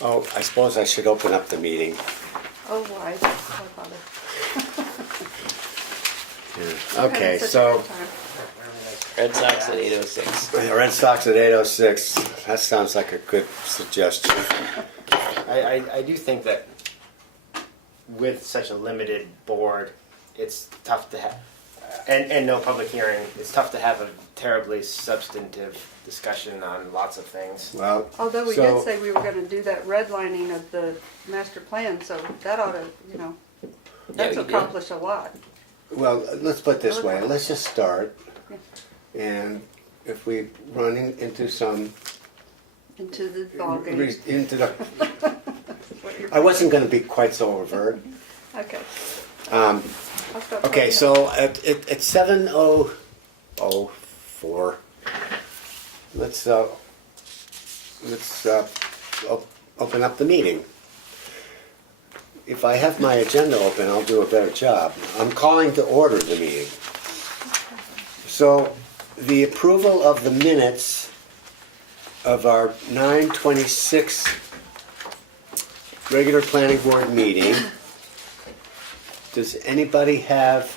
Oh, I suppose I should open up the meeting. Oh, why? Why bother? Yeah. We're Okay, having such a so good time. Red Sox at 8:06. Red Sox at 8:06. That sounds like a good suggestion. I do think that with such a limited board, it's tough to have, and no public hearing, it's tough to have a terribly substantive discussion on lots of things. Well, Although we so- did say we were gonna do that redlining of the master plan, so that ought to, that's we did. accomplished a lot. Well, let's put it this way. Let's just start. And if we run into some... Into the ballgame. Into the... I wasn't going to be quite so overt. Okay. Um, I'll stop okay, talking. so at 7:04, let's open up the meeting. If I have my agenda open, I'll do a better job. I'm calling to order the meeting. So, the approval of the minutes of our 9/26 regular planning board meeting. Does anybody have...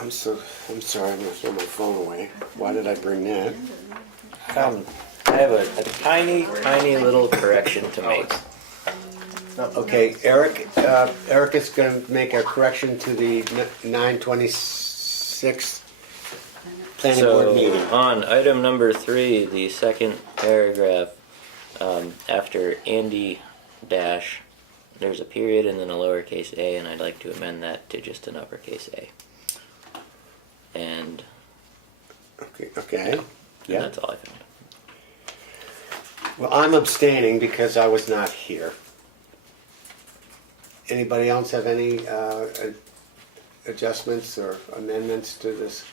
I'm sorry, I'm going to throw my phone away. Why did I bring that? I have a tiny little correction to make. Okay, Eric is going to make a correction to the 9/26 planning board meeting. On item number 3, the second paragraph, after Andy dash, there's a period and then a lowercase a, and I'd like to amend that to just an uppercase a. And Okay. Yeah. that's all I found. Well, I'm abstaining because I was not here. Anybody else have any adjustments or amendments to this?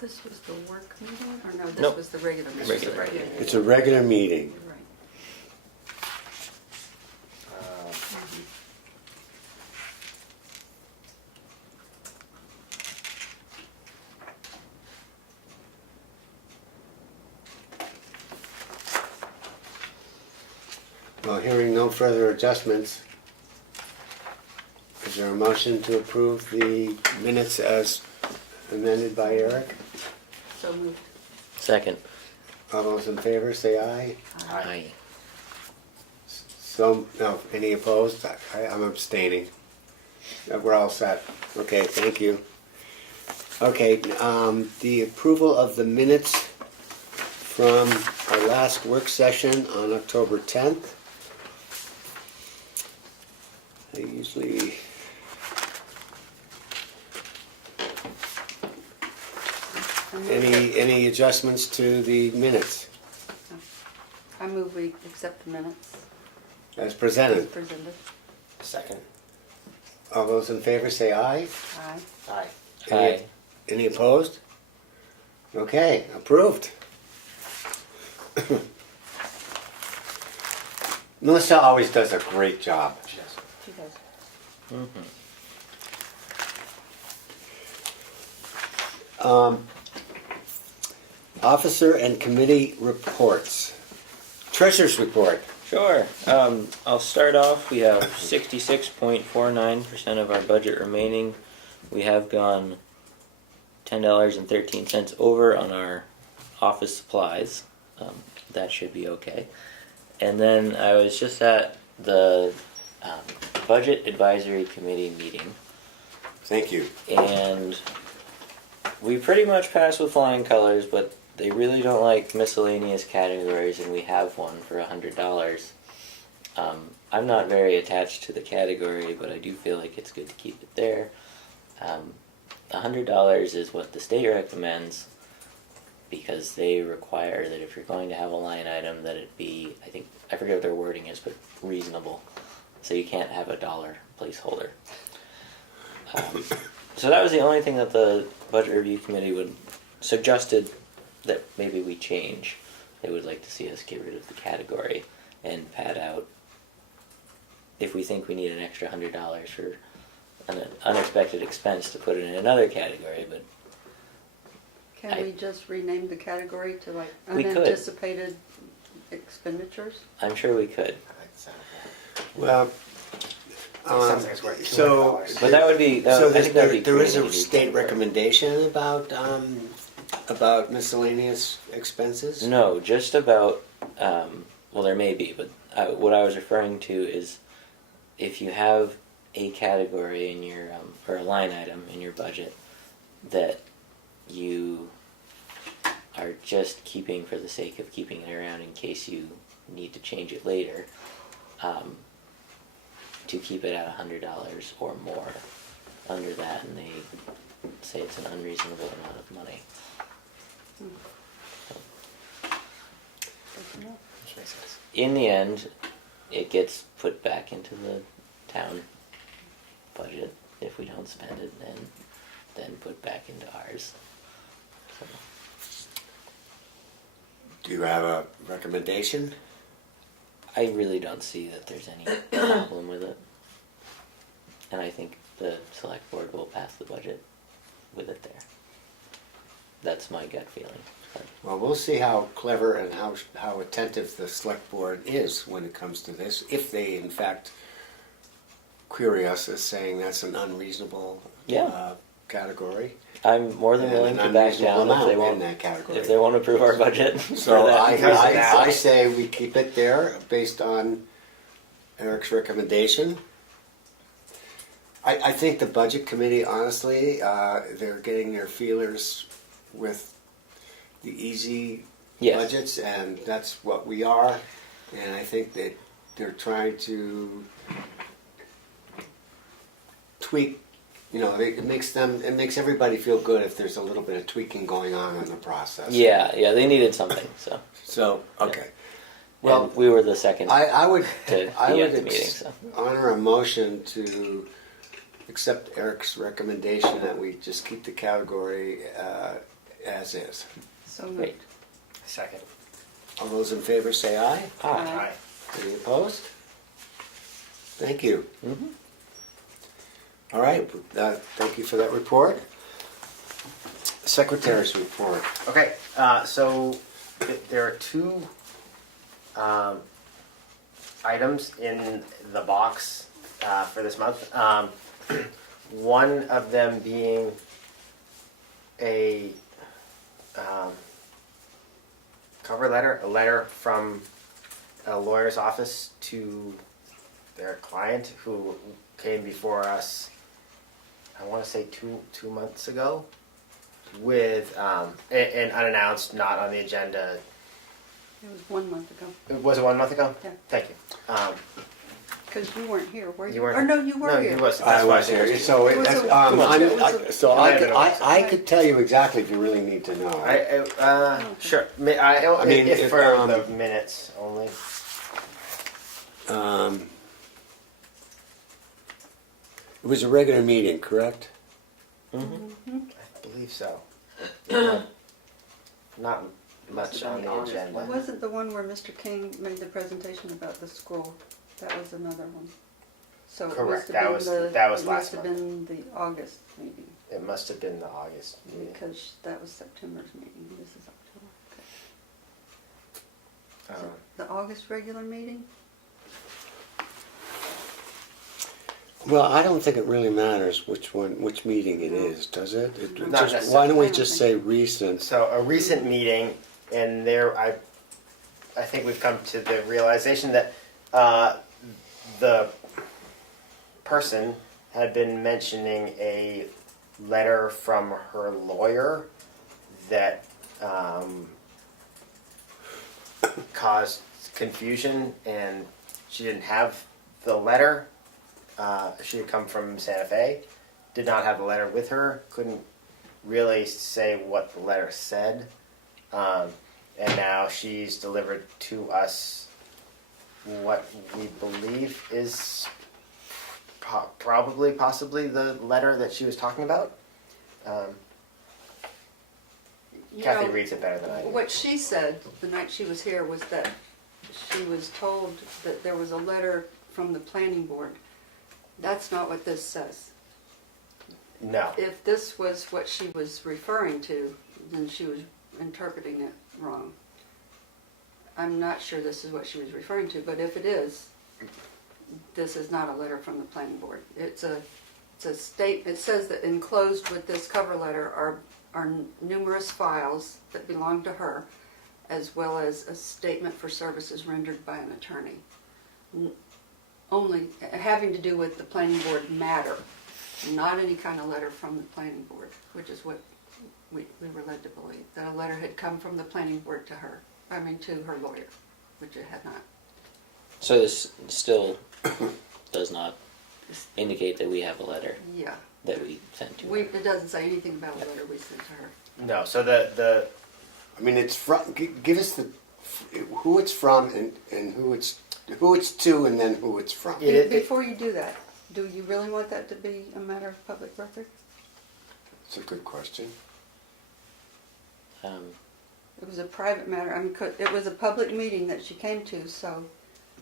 This was the work meeting, or no, this Nope. was the regular meeting? Regular. Yeah, It's a regular meeting. you're right. Well, hearing no further adjustments, is there a motion to approve the minutes as amended by Eric? So moved. Second. All those in favor say aye. Aye. So, no, any opposed? I'm abstaining. We're all set. Okay, thank you. Okay, the approval of the minutes from our last work session on October 10th. I usually... Any adjustments to the minutes I move we accept the minutes as as presented? presented. Second. All those in favor say aye. Aye. Aye. Aye. Any opposed? Okay, approved. Melissa always does a great job. Yes. She does. Officer and committee reports. Treasurer's report. Sure. I'll start off. We have 66.49% of our budget remaining. We have gone $10.13 over on our office supplies. That should be okay. And then I was just at the Budget Advisory Committee meeting, Thank you. and we pretty much passed with flying colors, but they really don't like miscellaneous categories, and we have one for $100. I'm not very attached to the category, but I do feel like it's good to keep it there. $100 is what the state recommends, because they require that if you're going to have a line item that it be, I forget what their wording is, but reasonable. So you can't have a dollar placeholder. So that was the only thing that the Budget Review Committee suggested that maybe we change. They would like to see us get rid of the category and pad out if we think we need an extra $100 for an unexpected expense to put it in another category, but Can we just rename the category to like We could. unanticipated expenditures? I'm sure we could. I like the sound of that. Well, Sounds like it's worth so, $200. But that would be, so I think that would be there is creating a new state category. recommendation about miscellaneous expenses? No, just about, well, there may be, but what I was referring to is if you have a category in your, or a line item in your budget that you are just keeping for the sake of keeping it around in case you need to change it later, to keep it at $100 or more under that, and they say it's an unreasonable amount of money. Which makes sense. In the end, it gets put back into the town budget if we don't spend it, and then put back into ours. So, Do you have a recommendation? I really don't see that there's any problem with it. And I think the select board will pass the budget with it there. That's my gut feeling. But Well, we'll see how clever and how attentive the select board is when it comes to this, if they in fact query us as saying that's an unreasonable Yeah. Category. I'm more than and willing an to back unreasonable down if they amount in won't. that category. If they won't approve our budget. for So that. I say we keep it there based on Eric's recommendation. I think the budget committee, honestly, they're getting their feelers with the easy Yes. budgets, and that's what we are. And I think that they're trying to tweak. You know, it makes everybody feel good if there's a little bit of tweaking going on in the process. Yeah, they needed something. So, So okay. well, Well, we were the second I would to I be would at the meeting. So, honor a motion to accept Eric's recommendation that we just keep the category as is. So great. moved. Second. All those in favor say aye. Aye. Aye. Any opposed? Thank you. Mhm. All right, thank you for that report. Secretary's report. Okay, so there are two items in the box for this month. One of them being a cover letter, a letter from a lawyer's office to their client who came before us, I want to say two months ago, with and unannounced, not on the agenda. It was 1 month ago, Was it 1 month ago? Yeah. Thank you. because you weren't here, were you? You weren't. Or no, you were No, here. you was. I was here, so It was that's, a- I could tell you exactly if you really need to know. Sure. I mean, If if, for um, the minutes only. It was a regular meeting, correct? Mm-hmm. I believe so. Not much on the It agenda. wasn't the one where Mr. King made the presentation about the school. That was another one. So it Correct. must have That been was- the, that was it last must have been the August meeting, It must have been the August meeting. because that was September's meeting. This is October. Okay. Is Um, it the August regular meeting? Well, I don't think it really matters which meeting it is, does it? Not Just, why don't we necessarily. just say recent? So a recent meeting, and there I think we've come to the realization that the person had been mentioning a letter from her lawyer that caused confusion, and she didn't have the letter. She had come from Santa Fe, did not have the letter with her, couldn't really say what the letter said, and now she's delivered to us what we believe is possibly the letter that she was talking about. You Kathi know, reads it better than I do. What she said the night she was here was that she was told that there was a letter from the planning board. That's not what this says. No. If this was what she was referring to, then she was interpreting it wrong. I'm not sure this is what she was referring to, but if it is, this is not a letter from the planning board. It's a state, it says that enclosed with this cover letter are numerous files that belong to her, as well as a statement for services rendered by an attorney. Only having to do with the planning board matter, not any kind of letter from the planning board, which is what we were led to believe, that a letter had come from the planning board to her, to her lawyer, which it had not. So this still does not indicate that we have a letter Yeah. that we sent to her. It doesn't say anything about a letter we sent to her. No, so the I mean, it's from, give us who it's from and who it's to and then who it's from. Before you do that, do you really want that to be a matter of public record? It's a good question. It was a private matter. It was a public meeting that she came to, so,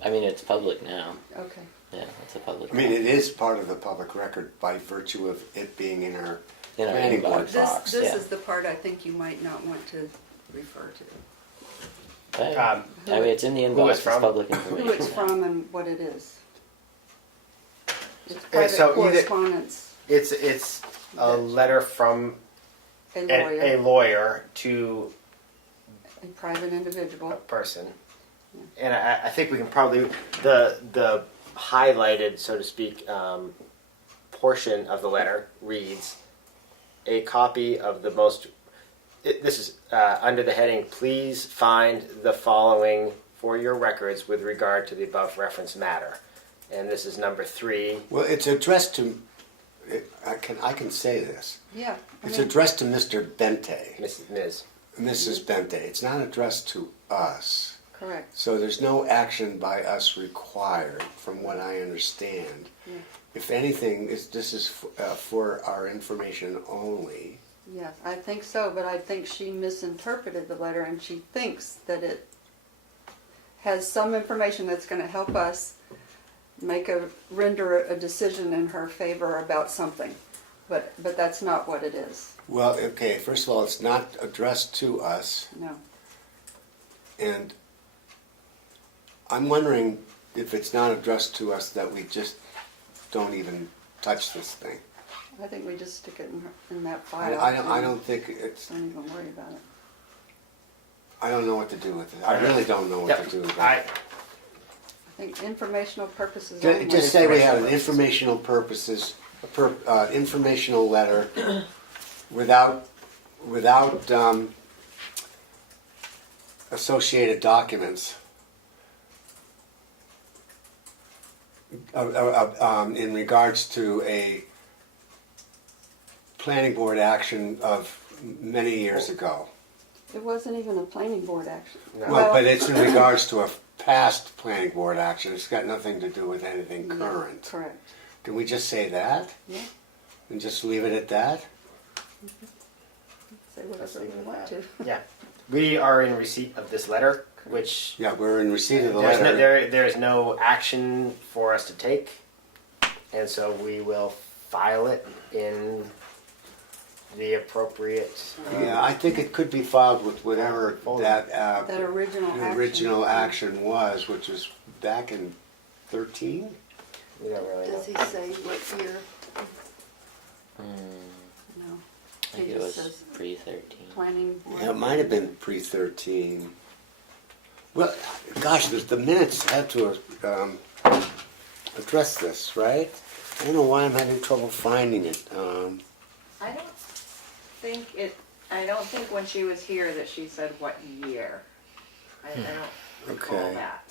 It's public now. okay. Yeah, it's a public. I mean, it is part of the public record by virtue of it being in our In our planning board inbox. box. This yeah. is the part I think you might not want to refer to. Right. It's in the who inbox. it's It's from? public information. Who it's from and what it is. It's so private either- correspondence, it's a letter from a a lawyer, lawyer to a private a individual. person, and I think we can probably the highlighted, so to speak, portion of the letter reads, a copy of the most. This is under the heading, please find the following for your records with regard to the above referenced matter, and this is number 3. Well, it's addressed to, I can say this. Yeah. It's addressed to Mr. Bente, Ms. Mrs. Bente. It's not addressed to us. Correct. So there's no action by us required, from what I understand. Yeah. If anything, this is for our information only. Yes, I think so, but I think she misinterpreted the letter and she thinks that it has some information that's going to help us render a decision in her favor about something. But that's not what it is. Well, okay, first of all, it's not addressed to us, No. and I'm wondering if it's not addressed to us that we just don't even touch this thing. I think we just stick it in that file. I don't think it's, Don't even worry about it. I don't know what to do with it. I really don't know what to do with it. I think informational purposes only. Just say we have an informational purposes, informational letter without associated documents in regards to a planning board action of many years ago. It wasn't even a planning board action. No. Well, but it's in regards to a past planning board action. It's got nothing to do with anything current. Correct. Can we just say that? Yeah. And just leave it at that? Say whatever we want to. Yeah, we are in receipt of this letter, which Yeah, we're in receipt of the there's no, letter. there is no action for us to take, and so we will file it in the appropriate. Yeah, I think it could be filed with whatever that That original the action. original action was, which was back in 13? We don't really know. Does he say what year? No. I think He it just was says pre-13. planning board. Yeah, it might have been pre-13. Well, gosh, the minutes had to address this, right? I don't know why I'm having trouble finding it. I don't think when she was here that she said what year. I don't recall Okay. that.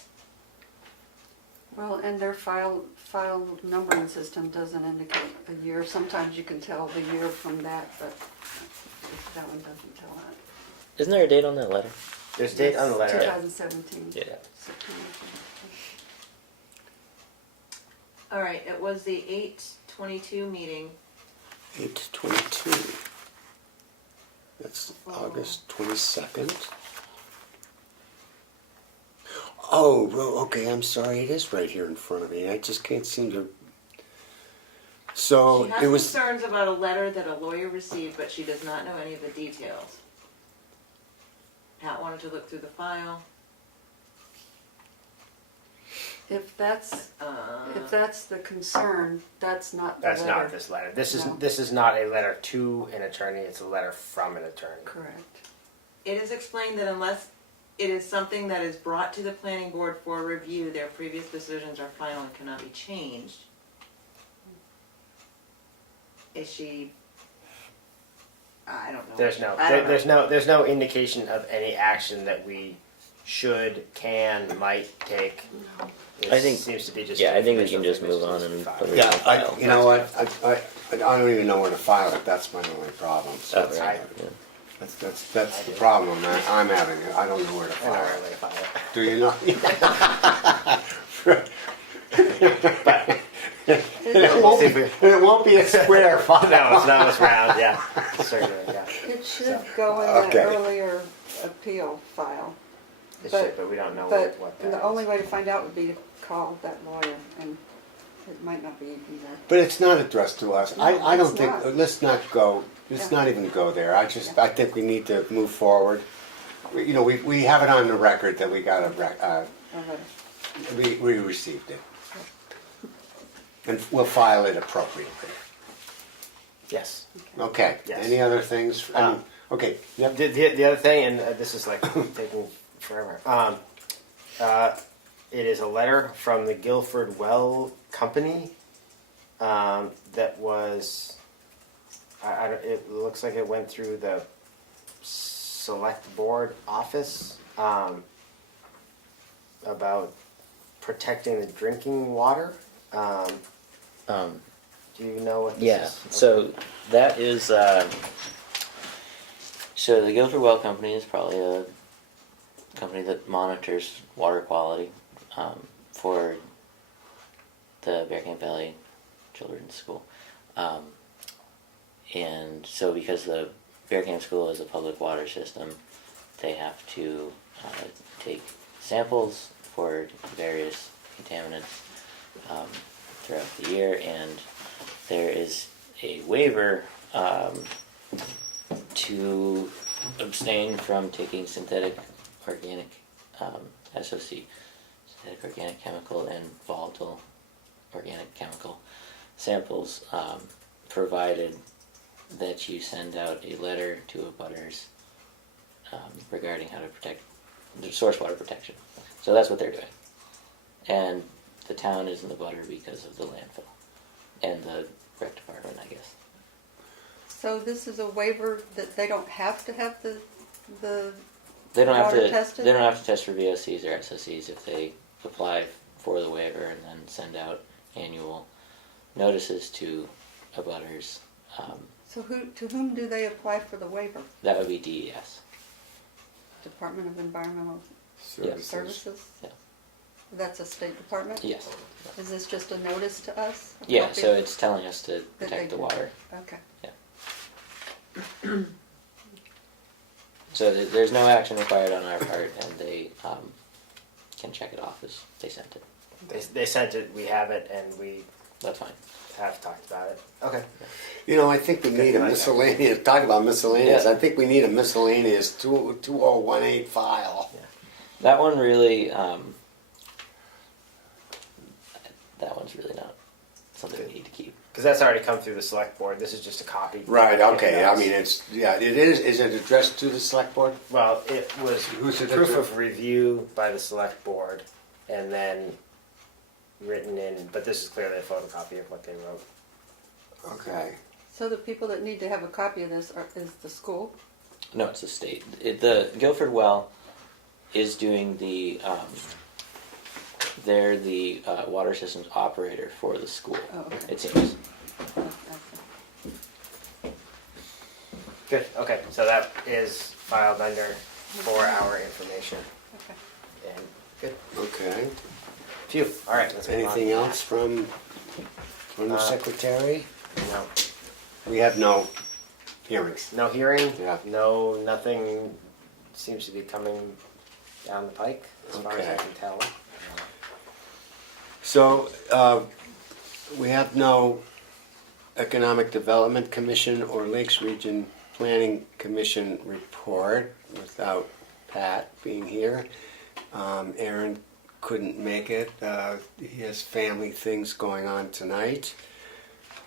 Well, and their file numbering system doesn't indicate a year. Sometimes you can tell the year from that, but that one doesn't tell that. Isn't there a date on that letter? There's a date on the letter. 2017. Yeah. September. All right, it was the 8/22 meeting. 8/22. That's August 22nd. Oh, okay, I'm sorry, it is right here in front of me. I just can't seem to... So, She has it was... concerns about a letter that a lawyer received, but she does not know any of the details. Kat wanted to look through the file. If that's the concern, that's not the That's letter. not this letter. This No. is not a letter to an attorney. It's a letter from an attorney. Correct. It is explained that unless it is something that is brought to the planning board for review, their previous decisions are final and cannot be changed. Is she? I don't know. There's no I don't know. there's no indication of any action that we should, can, might take. It I think- seems to be just. Yeah, I think we official can just move permissions on and file. put it Yeah, file. you know what, I don't even know where to file it, that's my only problem. So Oh, right. Yeah. That's the problem I'm having, I don't know where to I know file where it. to file it. Do you not? We'll see if we- It won't be a square file. No, it's not this round. Yeah, certainly. Yeah, It should So, go in that okay. earlier appeal file. it But- should, but we don't know But what that the is. only way to find out would be to call that lawyer, and it might not be even there. But it's not addressed to us. I No, don't it's think, not. let's not go, let's Yeah. not even go there. I Yeah. I think we need to move forward. You know, we have it on the record that we got Okay. we received it. And we'll file it appropriately. Yes. Okay, Yes. any other things? Okay, yep. The other thing, and this is like taking forever. It is a letter from the Guilford Well Company that was. It looks like it went through the select board office about protecting the drinking water. Do you know what this Yeah, is? so that is, so the Guilford Well Company is probably a company that monitors water quality for the Bergen Valley Children's School. And so because the Bergen School is a public water system, they have to take samples for various contaminants throughout the year, and there is a waiver to abstain from taking synthetic organic SOC, synthetic organic chemical, and volatile organic chemical samples, provided that you send out a letter to abutters regarding how to protect the source water protection. So that's what they're doing. And the town is in the butter because of the landfill and the rec department, I guess. So this is a waiver that they don't have to have the They don't have water to. tested? They don't have to test for VOCs or SOCs if they apply for the waiver and then send out annual notices to abutters. So to whom do they apply for the waiver? That would be DES. Department of Environmental Services. Services? Yeah. That's a state department? Yes. Is this just a notice to us? A Yeah. copy So of- it's telling us to that they protect the do? water. Okay. So there's no action required on our part, and they can check it off as they sent it. They sent it. We have it, and we That's fine. have talked about it. Okay. You know, I think we need a contact. miscellaneous, talk about miscellaneous, Yeah. I think we need a miscellaneous 2018 file. That one really. That one's really not something we need to keep. Because that's already come through the select board. This is just a copy. Right, okay, Yeah. I mean, it is it addressed to the select board? Well, it was Who's it proof addressed? of review by the select board, and then written in. But this is clearly a photocopy of what they wrote. Okay, So the people that need to have a copy of this is the school? No, it's the state. The Guilford Well is doing the. They're the water systems operator for the school. Oh, okay. It seems. Oh, okay. Good. Okay, so that is filed under for our information. Okay. And good. okay. Phew. All right. Let's move on. Anything else from the Uh, secretary? No. We have no hearings. No hearing. Yeah. No. Nothing seems to be coming down the pike, as far as I Okay. can tell. So, we have no Economic Development Commission or Lakes Region Planning Commission report without Pat being here. Aaron couldn't make it. He has family things going on tonight.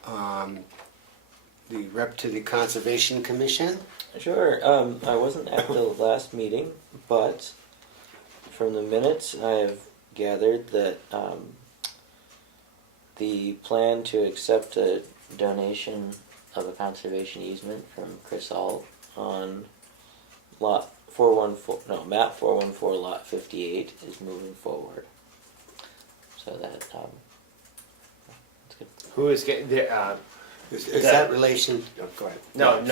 The rep to the Conservation Commission. Sure. I wasn't at the last meeting, but from the minutes I have gathered that the plan to accept a donation of a conservation easement from Chris Alt on lot 414, no, map 414, lot 58 is moving forward. So that, that's good. Who is getting the? Is that relation? Oh, go ahead. No,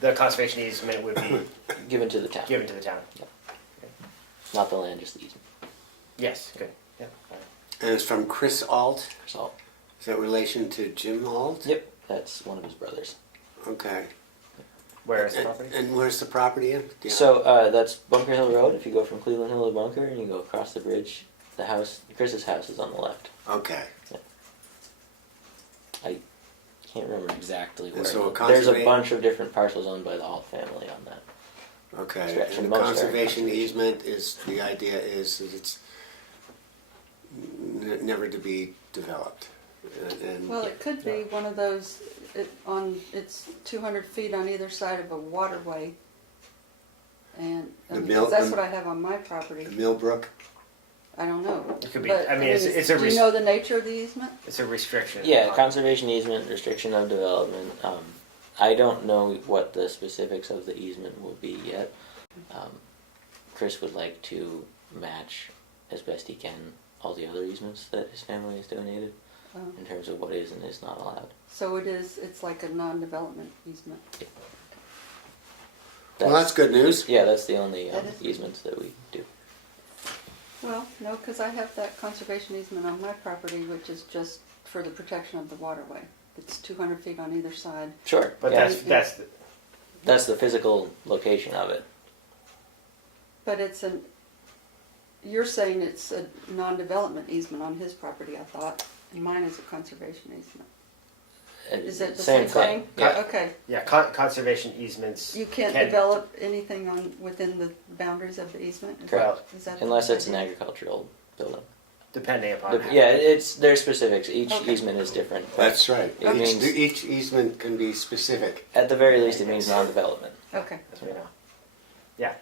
the conservation easement would be Given to the town. given to the town. Not the land, just the easement. Yes, good. Yeah. Fine. And it's from Chris Alt. Chris Alt. Is that relation to Jim Alt? Yep, that's one of his brothers. Okay. Where is the property? And where's the property in? Yeah. So that's Bunker Hill Road. If you go from Cleveland Hill to Bunker and you go across the bridge, the house, Chris's house, is on the left. Okay. I can't remember exactly where. And so There's a conserva- bunch of different parcels owned by the Alt family on that. Okay. Stretch And from the most conservation area. easement is, the idea is that it's never to be developed. And Well, it could be one of those, it's 200 feet on either side of a waterway. And, The because mill- that's the- what I have on my property. Millbrook. I don't know. It could be. But, I mean, it's a do you know the nature of the easement? it's a restriction. Yeah, on- conservation easement, restriction of development. I don't know what the specifics of the easement will be yet. Chris would like to match as best he can all the other easements that his family has donated in terms of what is and is not allowed. So it's like a non-development easement. Well, that's good news. Yeah, that's the only That is- easements that we do. Well, no, because I have that conservation easement on my property, which is just for the protection of the waterway. It's 200 feet on either side. Sure, But yeah, that's the physical location of it. But you're saying it's a non-development easement on his property, I thought, and mine is a conservation easement. Is it the same thing? Yeah. Okay. yeah. Conservation easements. You can't develop anything within the boundaries of the easement? Correct. Is that Unless the it's an idea? agricultural building. depending upon. Yeah, there's specifics. Each Okay. easement is different. but That's right. It means, Each easement can be specific. at the very least, it means non-development. Okay. As we know. Yeah.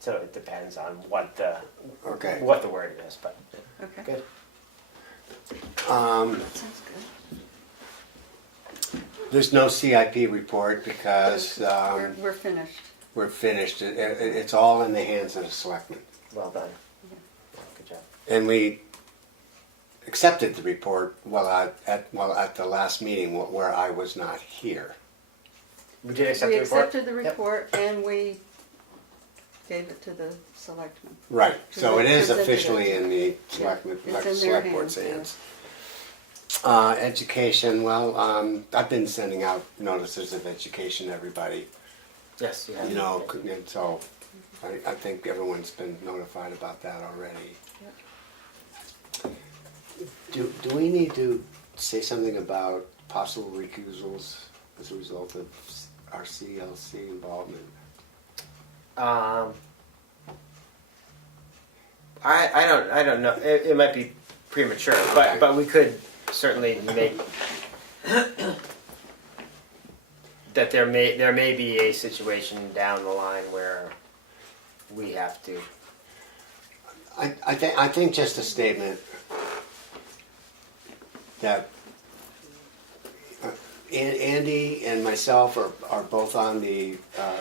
So it depends on what the Okay. word is, but Okay. good. Sounds good. There's no CIP report because We're finished. we're finished. It's all in the hands of the selectmen. Well done. Good job. And we accepted the report at the last meeting where I was not here. We did accept We the report. accepted the Yep. report and we gave it to the selectmen. Right. So it is Presented officially it. in the It's select in their board's hands, hands. Education. Well, I've been sending out notices of education to everybody. Yes. Yeah. You know, and so I think everyone's been notified about that already. Do we need to say something about possible recusals as a result of our CLC involvement? I don't know. It might be premature, but we could certainly make that there may be a situation down the line where we have to. I think just a statement that Andy and myself are both on the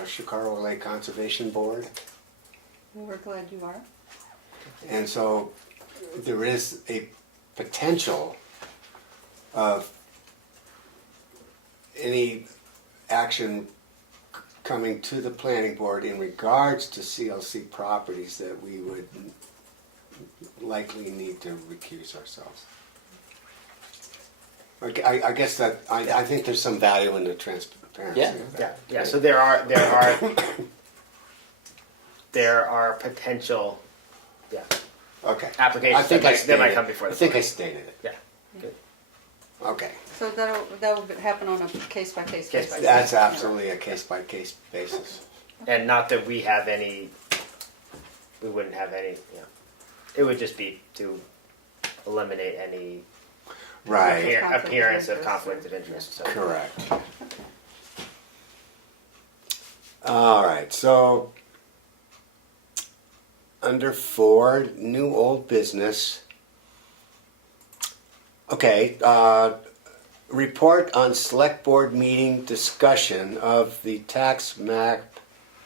Chicago Lake Conservation Board. Well, we're glad you are. And so there is a potential of any action coming to the planning board in regards to CLC properties that we would likely need to recuse ourselves. I guess that I think there's some value in the transparency of that. Yeah. So there are potential. Yeah. Okay. Applications that might come before the I think I board. stated it. Yeah. Good. Okay. So that will happen on a case-by-case Case by basis. That's absolutely a case-by-case basis. And not that we have any we wouldn't have any, you know, it would just be to eliminate any Right, Conflict of appearance of interest conflict or- of interest. So. correct. All right, so under 4, new old business. Okay, report on select board meeting discussion of the tax map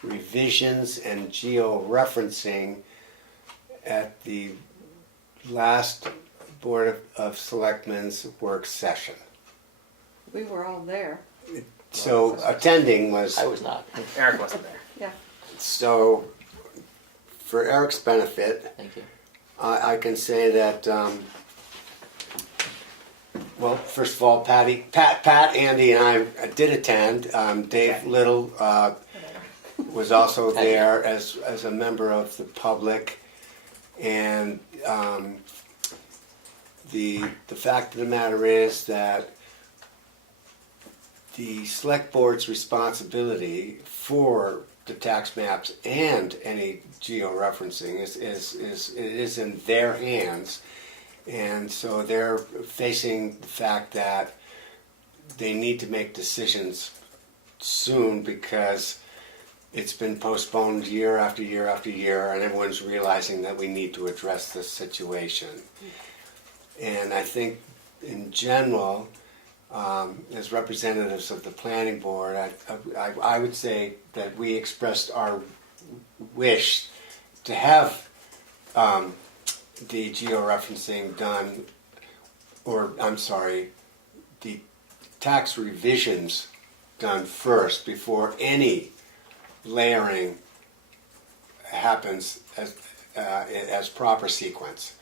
revisions and geo-referencing at the last Board of Selectmen's work session. We were all there, So attending was, I was not. Eric wasn't there. yeah. so for Eric's benefit, Thank you. I can say that, well, first of all, Pat, Andy, and I did attend. Dave Little was also there as a member of the public, and the fact of the matter is that the select board's responsibility for the tax maps and any geo-referencing is in their hands. And so they're facing the fact that they need to make decisions soon because it's been postponed year after year after year, and everyone's realizing that we need to address this situation. And I think in general, as representatives of the planning board, I would say that we expressed our wish to have the geo-referencing done, or I'm sorry, the tax revisions done first before any layering happens as proper sequence.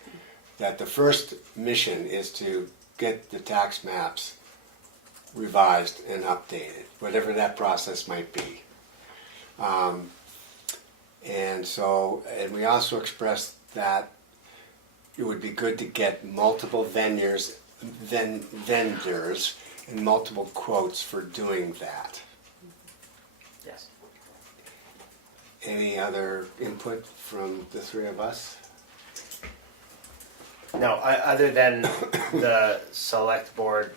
That the first mission is to get the tax maps revised and updated, whatever that process might be. And we also expressed that it would be good to get multiple vendors and multiple quotes for doing that. Yes. Any other input from the three of us? No, other than the select board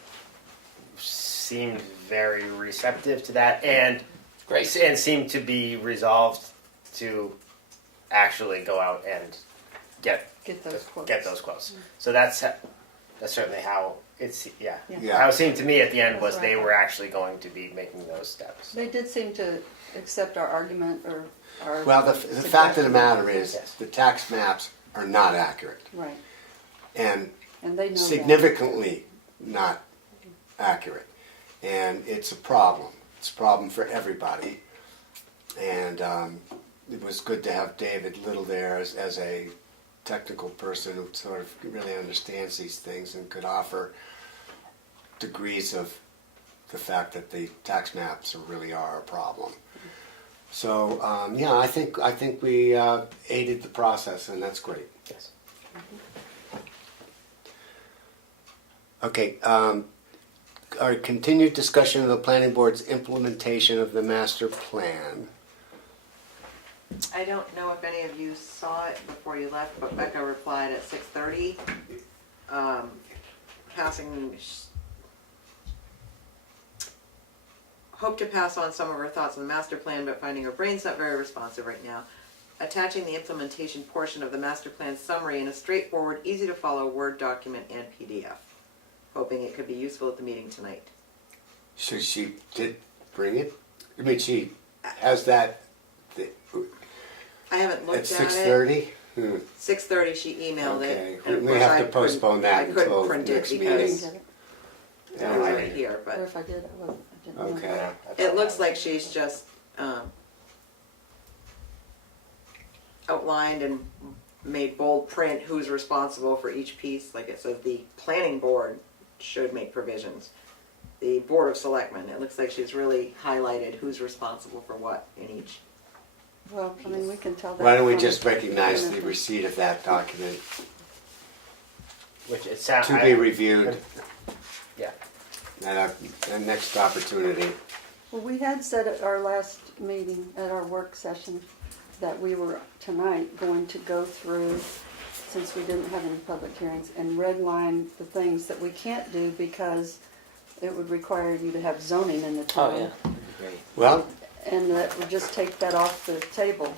seemed very receptive to that, and Great. and seemed to be resolved to actually go out and get Get those quotes. Get those quotes. So that's certainly how it's Yeah. How it seemed to me at the end That's was right. they were actually going to be making those steps. They did seem to accept our argument or our. Well, the fact of the matter is, Yes. the tax maps are not accurate, Right, and and they know that. significantly not accurate. And it's a problem. It's a problem for everybody. And it was good to have David Little there as a technical person who sort of really understands these things and could offer degrees of the fact that the tax maps really are a problem. So yeah, I think we aided the process, and that's great. Yes. Okay, our continued discussion of the planning board's implementation of the master plan. I don't know if any of you saw it before you left, but Becca replied at 6:30, hope to pass on some of her thoughts on the master plan, but finding her brain's not very responsive right now. Attaching the implementation portion of the master plan summary in a straightforward, easy to follow Word document and PDF. Hoping it could be useful at the meeting tonight. So she did bring it? I mean, she has that I haven't looked at at it. 6:30? 6:30 she emailed Okay, it. and of we course have I to couldn't- postpone that I couldn't until print it next I meeting. didn't because get it, I don't have Anyway. it here, or but if I did, I didn't know. Okay. it looks like she's just outlined and made bold print who's responsible for each piece. Like it says, the planning board should make provisions. The board of selectmen. It looks like she's really highlighted who's responsible for what in each. Well, I mean, we can tell that. Why don't we from- just recognize the receipt of that document Which it sounds to be reviewed Yeah. at our next opportunity? Well, we had said at our last meeting, at our work session, that we were tonight going to go through, since we didn't have any public hearings, and redline the things that we can't do because it would require you to have zoning in the town. Oh, yeah. That'd be great. Well, And that would just take that off the table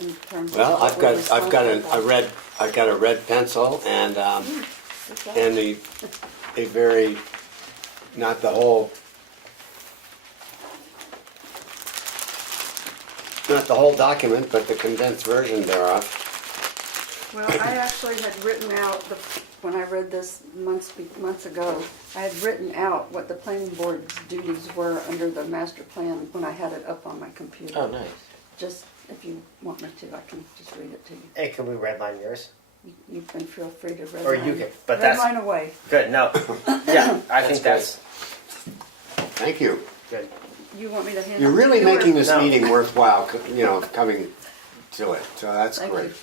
in terms of. well, what I've we're got responsible for. I've got a red pencil and Good job. and a very, not the whole document, but the condensed version thereof. Well, I actually had written out, when I read this months ago, I had written out what the planning board's duties were under the master plan when I had it up on my computer. Oh, nice. Just, if you want me to, I can just read it to you. Hey, can we redline yours? You can feel free to redline. Or you can, but that's- Redline away. Good, no. Yeah, I think That's that's Thank you. good. You want me to hand it You're to really you, or- making this No. meeting worthwhile, coming to it, so that's Thank great. you.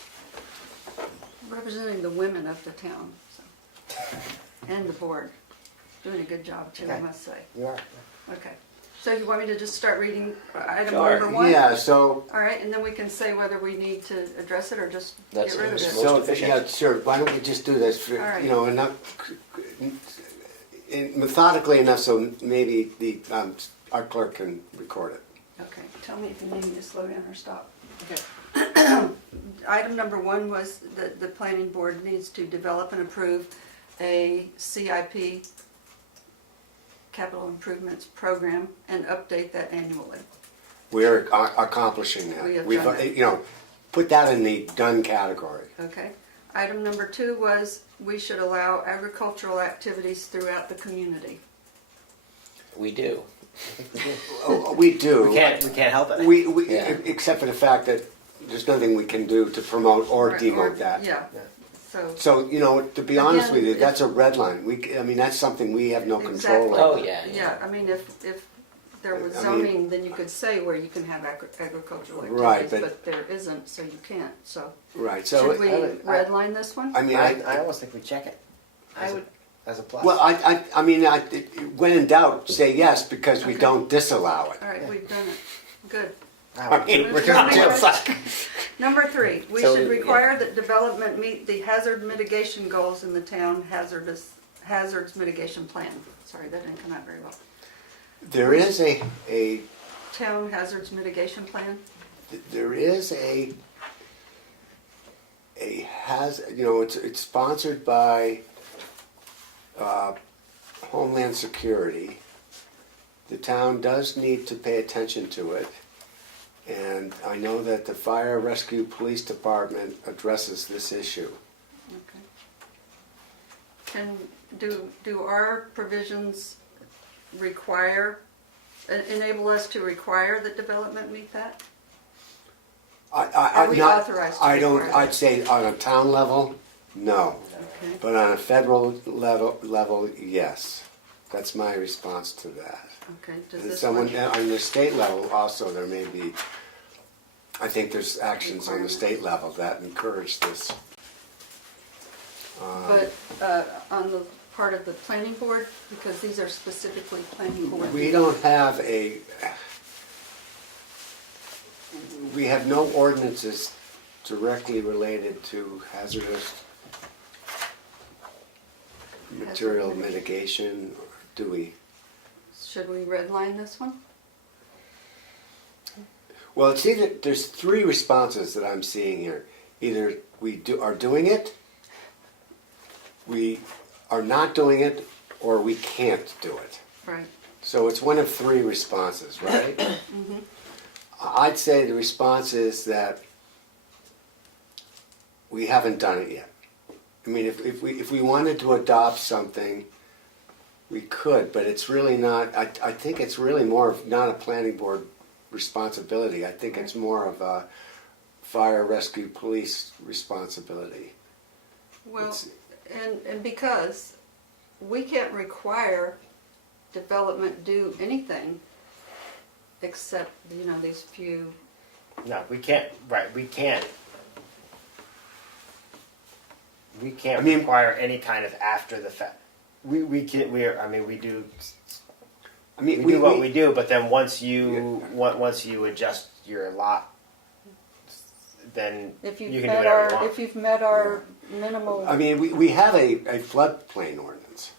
Representing the women of the town, so. And the board. Doing a good job too, I Okay. must say. You are. Okay. So you want me to just start reading item Sure. number one? Yeah, so, All right, and then we can say whether we need to address it or just That's get rid of it. it. Most so, efficient. yeah, sure, why don't we just do this, for, All right. enough, methodically enough so maybe our clerk can record it. Okay, tell me if you need me to slow down or stop. Okay. Item number one was that the planning board needs to develop and approve a CIP, capital improvements program, and update that annually. We're accomplishing that. We have We've, done that. put that in the done category. Okay. Item number two was we should allow agricultural activities throughout the community. We do. Oh, we do. We can't help it. Yeah. Except for the fact that there's nothing we can do to promote or Or- demote that. Yeah, Yeah. so. So, to be honest Again, with you, if- that's a red line. that's something we have no control Exactly. over. Oh, yeah. Yeah, I mean, if there was I mean- zoning, then you could say where you can have agricultural Right, activities, but- but there isn't, so you can't, so. Right, so, Should we redline this one? I mean, I almost think we check it. I would, As a plus. well, when in doubt, say yes, because we Okay. don't disallow it. all right, we've done it, good. I mean, We're just- doing just it. like- Number three, we So, should yeah. require that development meet the hazard mitigation goals in the town hazards mitigation plan. Sorry, that didn't come out very well. There is a Town hazards mitigation plan? there is it's sponsored by Homeland Security. The town does need to pay attention to it, and I know that the Fire Rescue Police Department addresses this issue. Okay. Do our provisions enable us to require that development meet that? Are we authorized to I don't. require I'd that? say on a town level, no, Okay. but on a federal level, yes. That's my response to that. Okay, does And this someone one, on the state level also, there may be. I think there's actions on the Requirements. state level that encourage this. but on the part of the planning board, because these are specifically planning board. We don't have we have no ordinances directly related to hazardous material Hazard mitigation, do we? Should we redline this one? Well, it's either, there's three responses that I'm seeing here. Either we are doing it, we are not doing it, or we can't do it. Right. So it's one of three responses, right? I'd say the response is that we haven't done it yet. I mean, if we wanted to adopt something, we could, but it's really not, I think it's really more of not a planning board responsibility. I think it's more of a fire rescue police responsibility. Well, It's- and because we can't require development do anything except, these few, No, we can't, right, we can't. We can't I mean- require any kind of after the fact. We do, I mean, we do what we do, but then once you adjust your lot then If you you've can do met whatever you our, want. if you've met our minimal, I mean, we have a floodplain ordinance,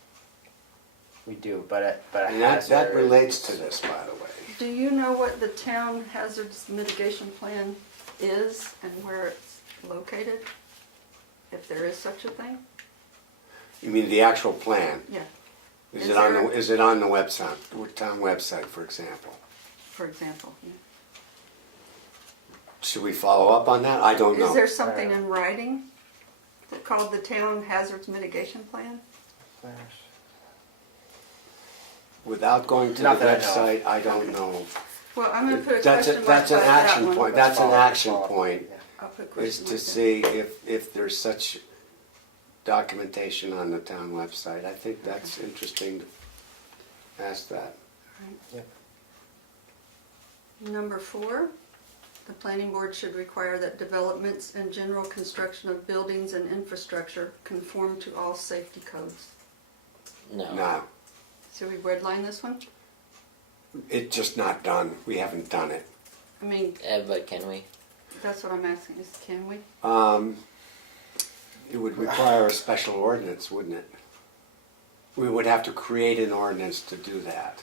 We do, but a and that hazard- relates to this, by the way. do you know what the town hazards mitigation plan is and where it's located? If there is such a thing? You mean the actual plan? Yeah, Is Is it on there- is it on the website, the town website, for example? for example. Yeah. Should we follow up on that? I don't know. Is there something in writing that called the town hazards mitigation plan? Without going to the Not that I know of. website, I don't know. Well, I'm gonna put a That's question mark that's by an that action one. point. That's an action point. Yeah. I'll put a Is question to mark see if there's such documentation on the town website. I think that's interesting to ask that. there. Number 4, the planning board should require that developments and general construction of buildings and infrastructure conform to all safety codes. No. No, So we redline this one? it's just not done. We haven't done it. I mean, But can we? that's what I'm asking is, can we? It would require a special ordinance, wouldn't it? We would have to create an ordinance to do that.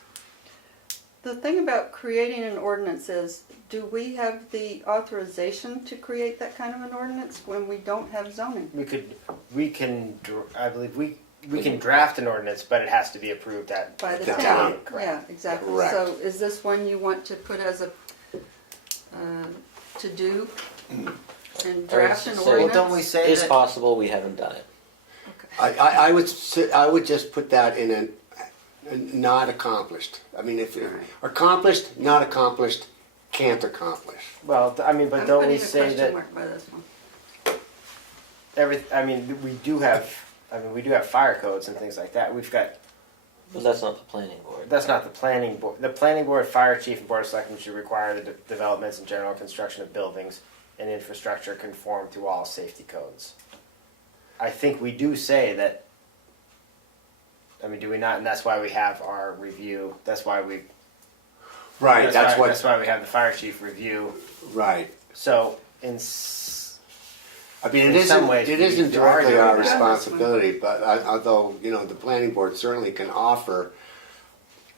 The thing about creating an ordinance is, do we have the authorization to create that kind of an ordinance when we don't have zoning? I believe we can draft an ordinance, but it has to be approved By the The town? town, correct. Yeah, exactly. Correct. So is this one you want to put as a, to do and draft an so- Well, ordinance? don't we say It's that? possible, we haven't done it. Okay. I would just put that in a not accomplished. I mean, if Alright. accomplished, not accomplished, can't accomplish. Well, I mean, but I'm don't putting we a say question that mark by this one. I mean, we do have fire codes and things like that. We've got. But that's not the planning board. That's not the planning board. The planning board, fire chief, and board of selectmen should require the developments and general construction of buildings and infrastructure conform to all safety codes. I think we do say that. I mean, do we not? And that's why we have our review. That's why we. Right, that's why we have the fire chief review. right. So I mean, In it some isn't, ways, it we isn't are directly doing our that. responsibility, but although, the planning board certainly can offer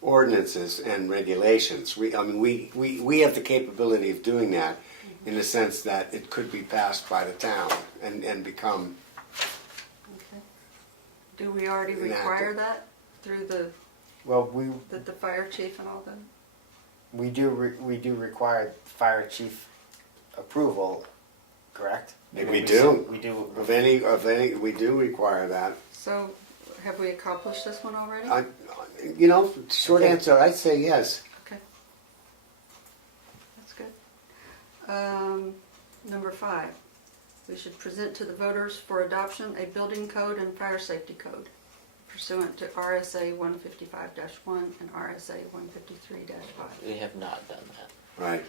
ordinances and regulations. We have the capability of doing that in the sense that it could be passed by the town and become, Okay. Do we already Enacted. require that through the fire chief and all that? we do require fire chief approval, correct? I mean, we do. We do. of any, we do require that. So have we accomplished this one already? Short answer, I'd say yes. Okay. That's good. Number 5, we should present to the voters for adoption a building code and fire safety code pursuant to RSA 155-1 and RSA 153-5. We have not done that. Right,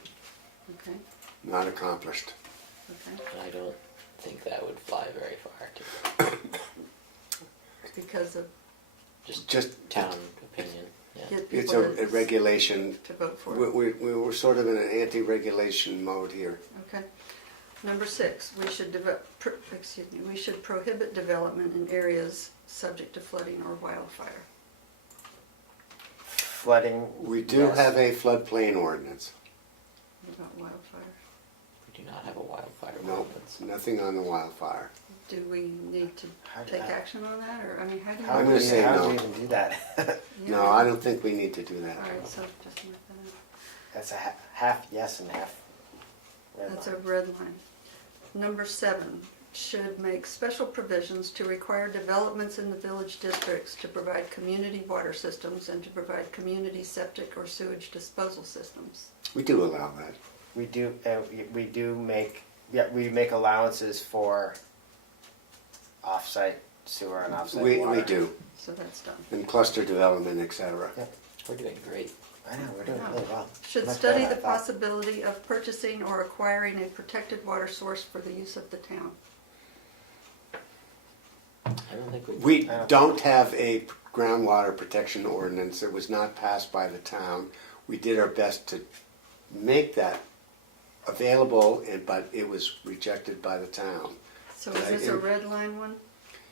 Okay, not accomplished. okay. And I don't think that would fly very far. Because of, Just, Town opinion. Yeah. get it's people a regulation. to vote for it. We were sort of in an anti-regulation mode here. Okay. Number 6, we should prohibit development in areas subject to flooding or wildfire. Flooding. We do yes. have a floodplain ordinance. What about wildfire? We do not have a wildfire No, ordinance. nothing on the wildfire. Do we need to take action on that, or, I mean, how do you? How I'm do gonna we, say how no. do we even do that? Yeah. No, I don't think we need to do that. All right, so just mark that That's a half yes and half. out. red That's a line. red line. Number 7, should make special provisions to require developments in the village districts to provide community water systems and to provide community septic or sewage disposal systems. We do allow that. We do make allowances for off-site sewer and off-site water. We do. So that's done. And cluster development, et cetera. Yeah. We're doing great. I know, we're doing really well. Should Much study better the than I thought. possibility of purchasing or acquiring a protected water source for the use of the town. I don't think we. We don't have a groundwater protection ordinance. It was not passed by the town. We did our best to make that available, but it was rejected by the town. So is this a red line one?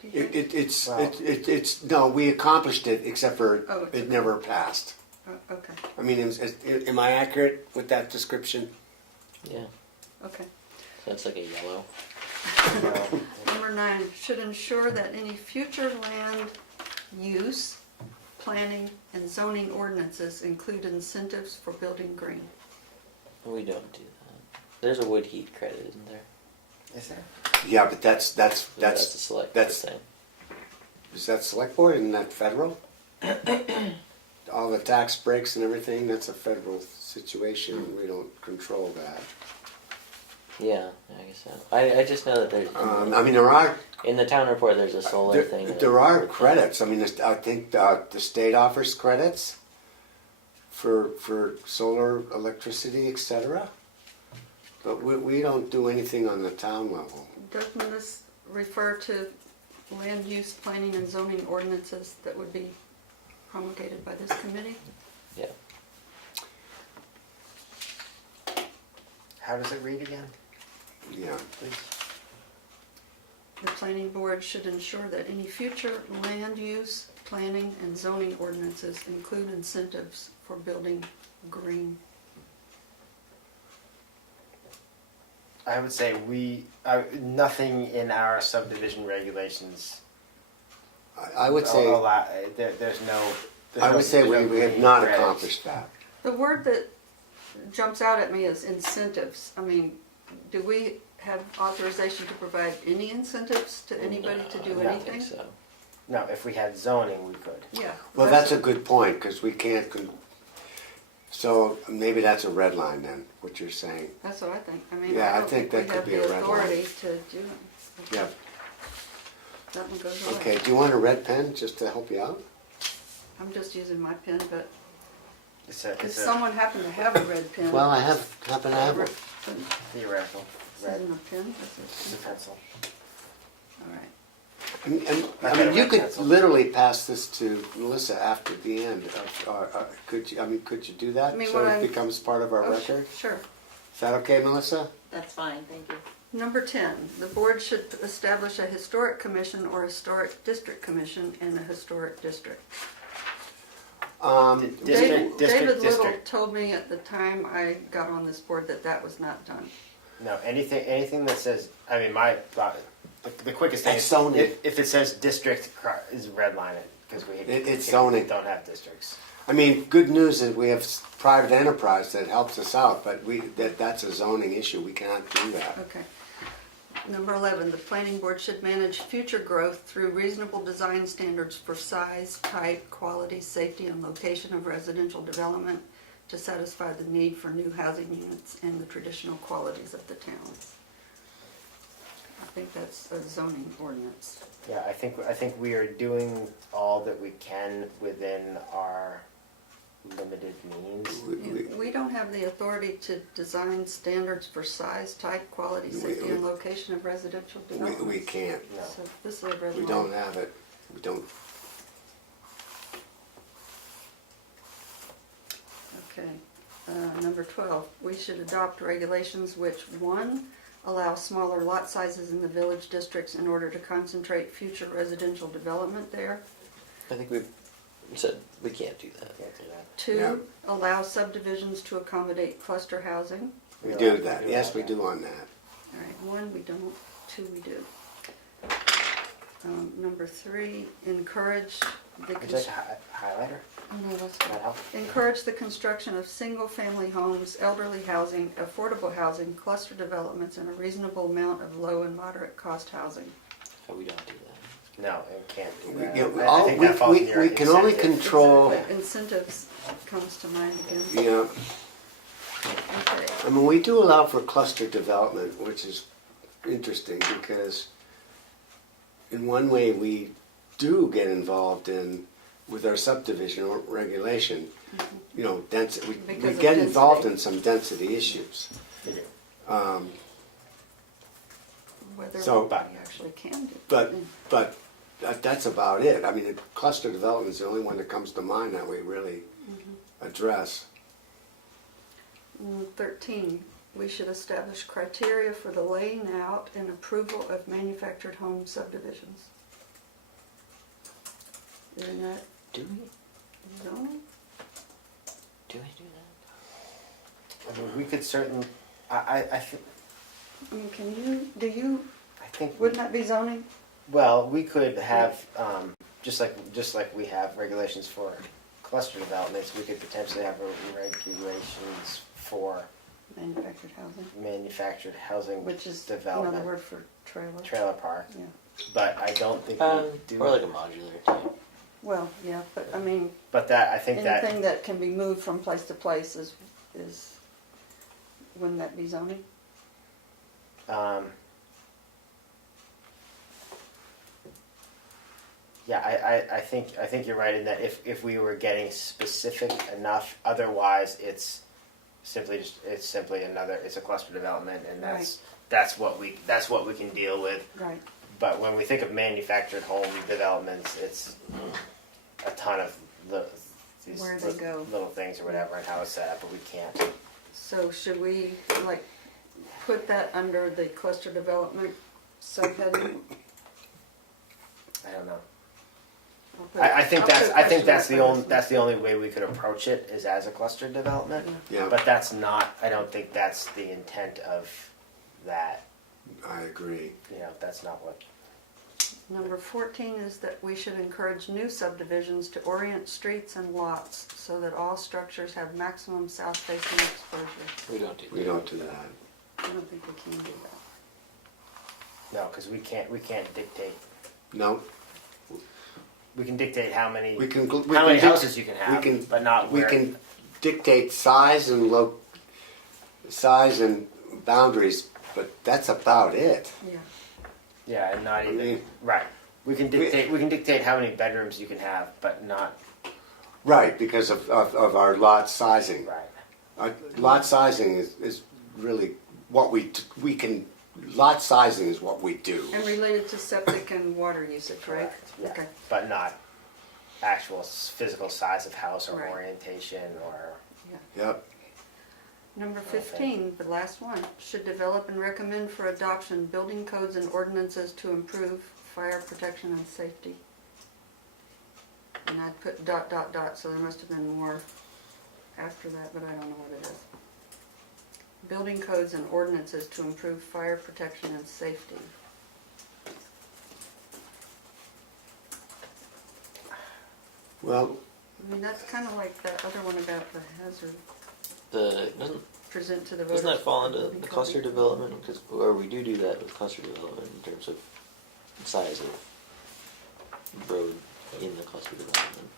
Do you think? It's no, we accomplished it except for Oh, it's it okay. never passed. Oh, okay, I mean, am I accurate with that description? Yeah, okay. so that's like a yellow. Number 9, should ensure that any future land use, planning, and zoning ordinances include incentives for building green. We don't do that. There's a wood heat credit, isn't there? Is there? Yeah, but that's A select that's- thing. is that select board? Isn't that federal? All the tax breaks and everything, that's a federal situation. We don't control that. Yeah, I guess so. I just know that there's I mean, there are in the town report. There's a solar thing. there are credits. I mean, I think the state offers credits for solar electricity, etc. But we don't do anything on the town level. Doesn't this refer to land use, planning, and zoning ordinances that would be promulgated by this committee? Yeah. How does it read again? Yeah. Please. The planning board should ensure that any future land use, planning, and zoning ordinances include incentives for building green. I would say nothing in our subdivision regulations. I would say There's no. I would say there's no we have green not credits. accomplished that. The word that jumps out at me is incentives. I mean, do we have authorization to provide any incentives to anybody to do No, I don't anything? think so. No, if we had zoning, we could. Yeah. Well, that's a good point, because we can't, so maybe that's a red line then, what you're saying. That's what I think. I mean, Yeah, I don't think that we could have be a the red line. authority to do it. Yeah. That one goes away. Okay, do you want a red pen just to help you out? I'm just using my pen, but It's a, if it's a someone happened to have a red pen. Well, I happen to have one. theoretical. This Red. isn't a pen, It's this a is, pencil. all right. And, I Okay, mean, you red could pencil. literally pass this to Melissa after the end. Could you do that? I mean, So what it I'm- becomes part of our Oh, record? Sure. Is that okay, Melissa? That's fine, thank you. Number 10, the board should establish a historic commission or historic district commission in a historic district. District, David Little district. told me at the time I got on this board that that was not done. No, anything that says, I mean, my thought, the quickest thing It's is, zoning. if it says district, is redline it, because It's zoning. don't have districts. I mean, good news is we have private enterprise that helps us out, but that's a zoning issue. We cannot do that. Okay. Number 11, the planning board should manage future growth through reasonable design standards for size, type, quality, safety, and location of residential development to satisfy the need for new housing units and the traditional qualities of the town. I think that's a zoning ordinance. Yeah, I think we are doing all that we can within our limited means. We don't have the authority to design standards for size, type, quality, safety, and location of residential development. We can't. No. So this is a red line. We don't have it. We don't. Okay. Number 12, we should adopt regulations which, 1, allow smaller lot sizes in the village districts in order to concentrate future residential development there. I think we've said we can't do that. Can't do that. 2, Yeah. allow subdivisions to accommodate cluster housing. We do that. Yes, we do on that. All right, 1 we don't, 2 we do. Number 3, encourage the Would you like a highlighter? no, that's That fine. help? Encourage the construction of single-family homes, elderly housing, affordable housing, cluster developments, and a reasonable amount of low and moderate cost housing. Oh, we don't do that. No, it can't do We- that. you know, I think that falls in your we can only incentive. control. Exactly. Incentives comes to mind again. You know, Okay. I mean, we do allow for cluster development, which is interesting because in one way we do get involved in with our subdivision or regulation. You know, density. We Because of get involved density. in some density issues. They do. Whether So- we actually can do. But that's about it. I mean, cluster development is the only one that comes to mind that we really address. 13, we should establish criteria for the laying out and approval of manufactured home subdivisions. Isn't that Do we? zoning? Do we do that? I mean, we could certainly, I I mean, do you, think, wouldn't that be zoning? well, we could have, just like we have regulations for cluster developments, we could potentially have regulations for Manufactured housing, manufactured housing which is another development, word for trailer. trailer park, Yeah. but I don't think we do. Or like a modular type. Well, yeah, but I mean, But that, I think that, anything that can be moved from place to place is, wouldn't that be zoning? yeah, I think you're right in that if we were getting specific enough, otherwise it's simply another, it's a cluster development, and that's what we can deal with. Right. But when we think of manufactured home developments, it's a ton of these Where they go. little things or whatever, and how it's set up, but we can't. So should we, like, put that under the cluster development subheading? I don't know. I'll put- I think I'll that's put I think question mark that's the only way we could approach it is as a cluster development. Yeah, But that's not. I don't think that's the intent of that. I agree. You know, that's not what. Number 14 is that we should encourage new subdivisions to orient streets and lots so that all structures have maximum south-facing exposure. We don't do that. We don't do that. I don't think we can do that. No, because we can't dictate. No, We can dictate how many we can. how many houses you can have, but not We where. can dictate size and size and boundaries, but that's about it. Yeah. Yeah, and not even mean- right. We can dictate how many bedrooms you can have, but not Right, because of our lot sizing. right. Our lot sizing is really what we can. Lot sizing is what we do. And related to septic and water usage, right? Correct, yeah. Okay. But not actual physical size of house or Right. orientation or. Yep. Number 15, the last one, should develop and recommend for adoption building codes and ordinances to improve fire protection and safety. And I'd put ... so there must have been more after that, but I don't know what it is. Building codes and ordinances to improve fire protection and safety. Well, I mean, that's kind of like that other one about the hazard, Doesn't present to the voters. that fall into building the code. cluster development? Because or we do that with cluster development in terms of size of road in the cluster development.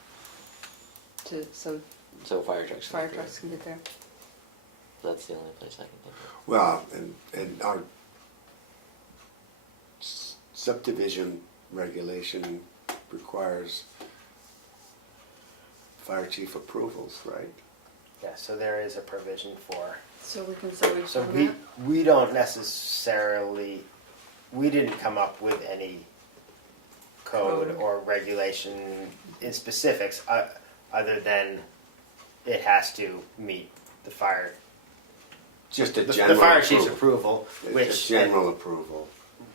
So fire trucks. Fire trucks can get there. That's the only place I can think of. well, and our subdivision regulation requires fire chief approvals, right? Yeah, so there is a provision for. So we can say we've So done that? we don't necessarily, we didn't come up with any code Code. or regulation in specifics, other than it has to meet the fire, Just a the general fire chief's approval. approval, It's which. a general approval.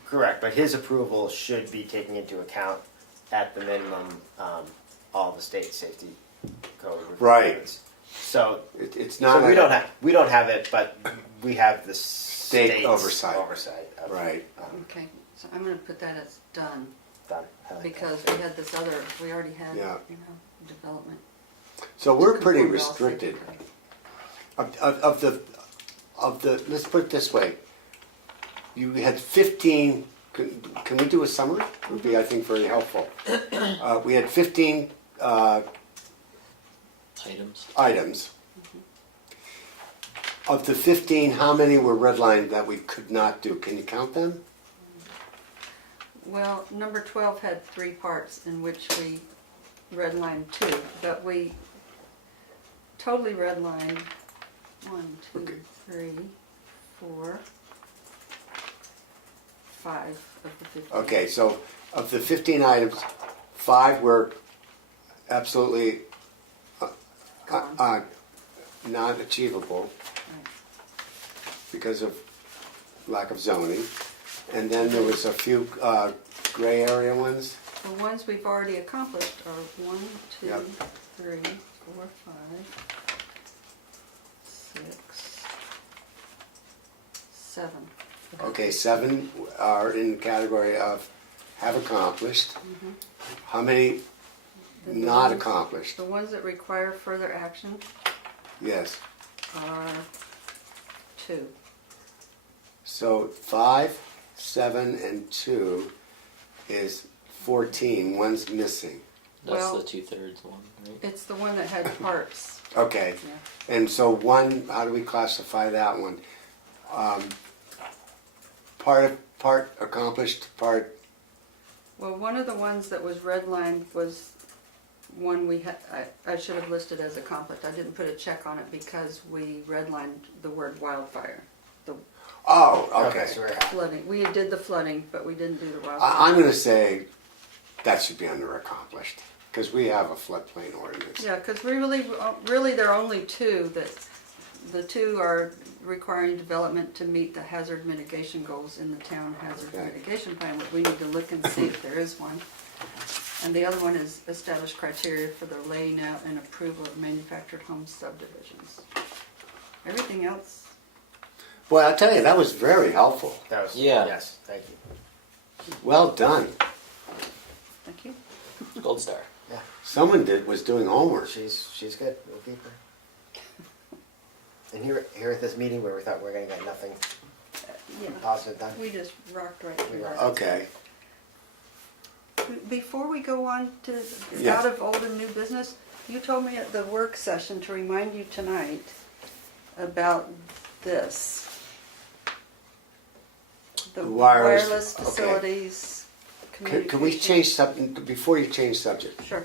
Correct, but his approval should be taking into account, at the minimum, all the state safety code Right. requirements. So, It's not. so we don't have it, but we have the state's oversight. of, Right. Okay, so I'm gonna put that as done, done. I like that. because we had this other, we already had, Yeah. development. So we're pretty Conformed all safety restricted. code. Of the, let's put it this way. You had 15, can we do a summary? Would be, I think, very helpful. We had 15 Items. items. Of the 15, how many were redlined that we could not do? Can you count them? Well, number 12 had 3 parts in which we redlined 2, but we totally redlined 1, 2, Okay. 3, 4, 5 of the 15. Okay, so of the 15 items, 5 were absolutely Gone. not achievable. Right. because of lack of zoning. And then there was a few gray area ones. The ones we've already accomplished are 1, 2, Yep. 3, 4, 5, 6, 7. Okay, 7 are in the category of have accomplished. How many The not ones- accomplished? The ones that require further action Yes. are 2. So 5, 7, and 2 is 14. One's missing. That's Well- the 2/3 one, right? It's the one that had parts. Okay. Yeah. And so one, how do we classify that one? Part accomplished, part, Well, one of the ones that was redlined was one we had, I should have listed as accomplished. I didn't put a check on it because we redlined the word wildfire, the oh, Okay, okay. so we're flooding. We did the flooding, but we didn't do the wildfire. I'm gonna say that should be under accomplished, because we have a floodplain ordinance. Yeah, because really there are only 2 that, the 2 are requiring development to meet the hazard mitigation goals in the town hazard Okay. mitigation plan, which we need to look and see if there is one. And the other one is establish criteria for the laying out and approval of manufactured home subdivisions. Everything else, Well, I'll tell you, that was very helpful. that was Yeah. Yes, thank you. Well done. thank you. Gold star. Yeah, Someone was doing homework. she's good. We'll keep her. And here at this meeting where we thought we were going to get nothing Yeah, positive done. we just rocked right through that. Okay. Before we go on to Yeah. out of old and new business, you told me at the work session to remind you tonight about this. The Wireless, wireless okay. facilities. Can we change something, before you change subject? Sure.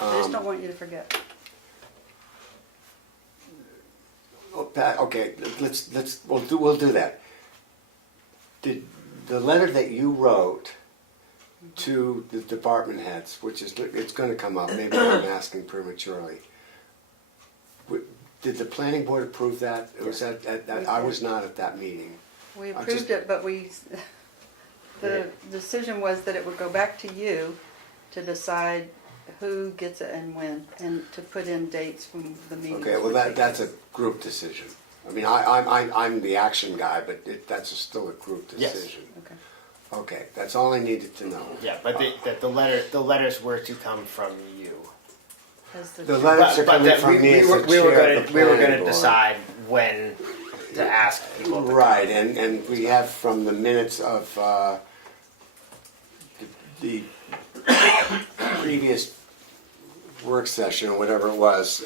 I just don't want you to forget. Oh, Pat, okay, we'll do that. The letter that you wrote to the department heads, which is, it's gonna come up, maybe I'm asking prematurely. Did the planning board approve that? Was that, I was not at that meeting. We I approved just- it, but the decision was that it would go back to you to decide who gets it and when, and to put in dates from the meeting. Okay, well, that's a group decision. I mean, I'm the action guy, but that's still a group Yes. decision. Okay. Okay, that's all I needed to know. Yeah, but the letters were to come from you. As the The chair. letters are coming that from me as the we were chair of the planning going to board. decide when to ask people. to come. Right, and we have from the minutes of the previous work session or whatever it was,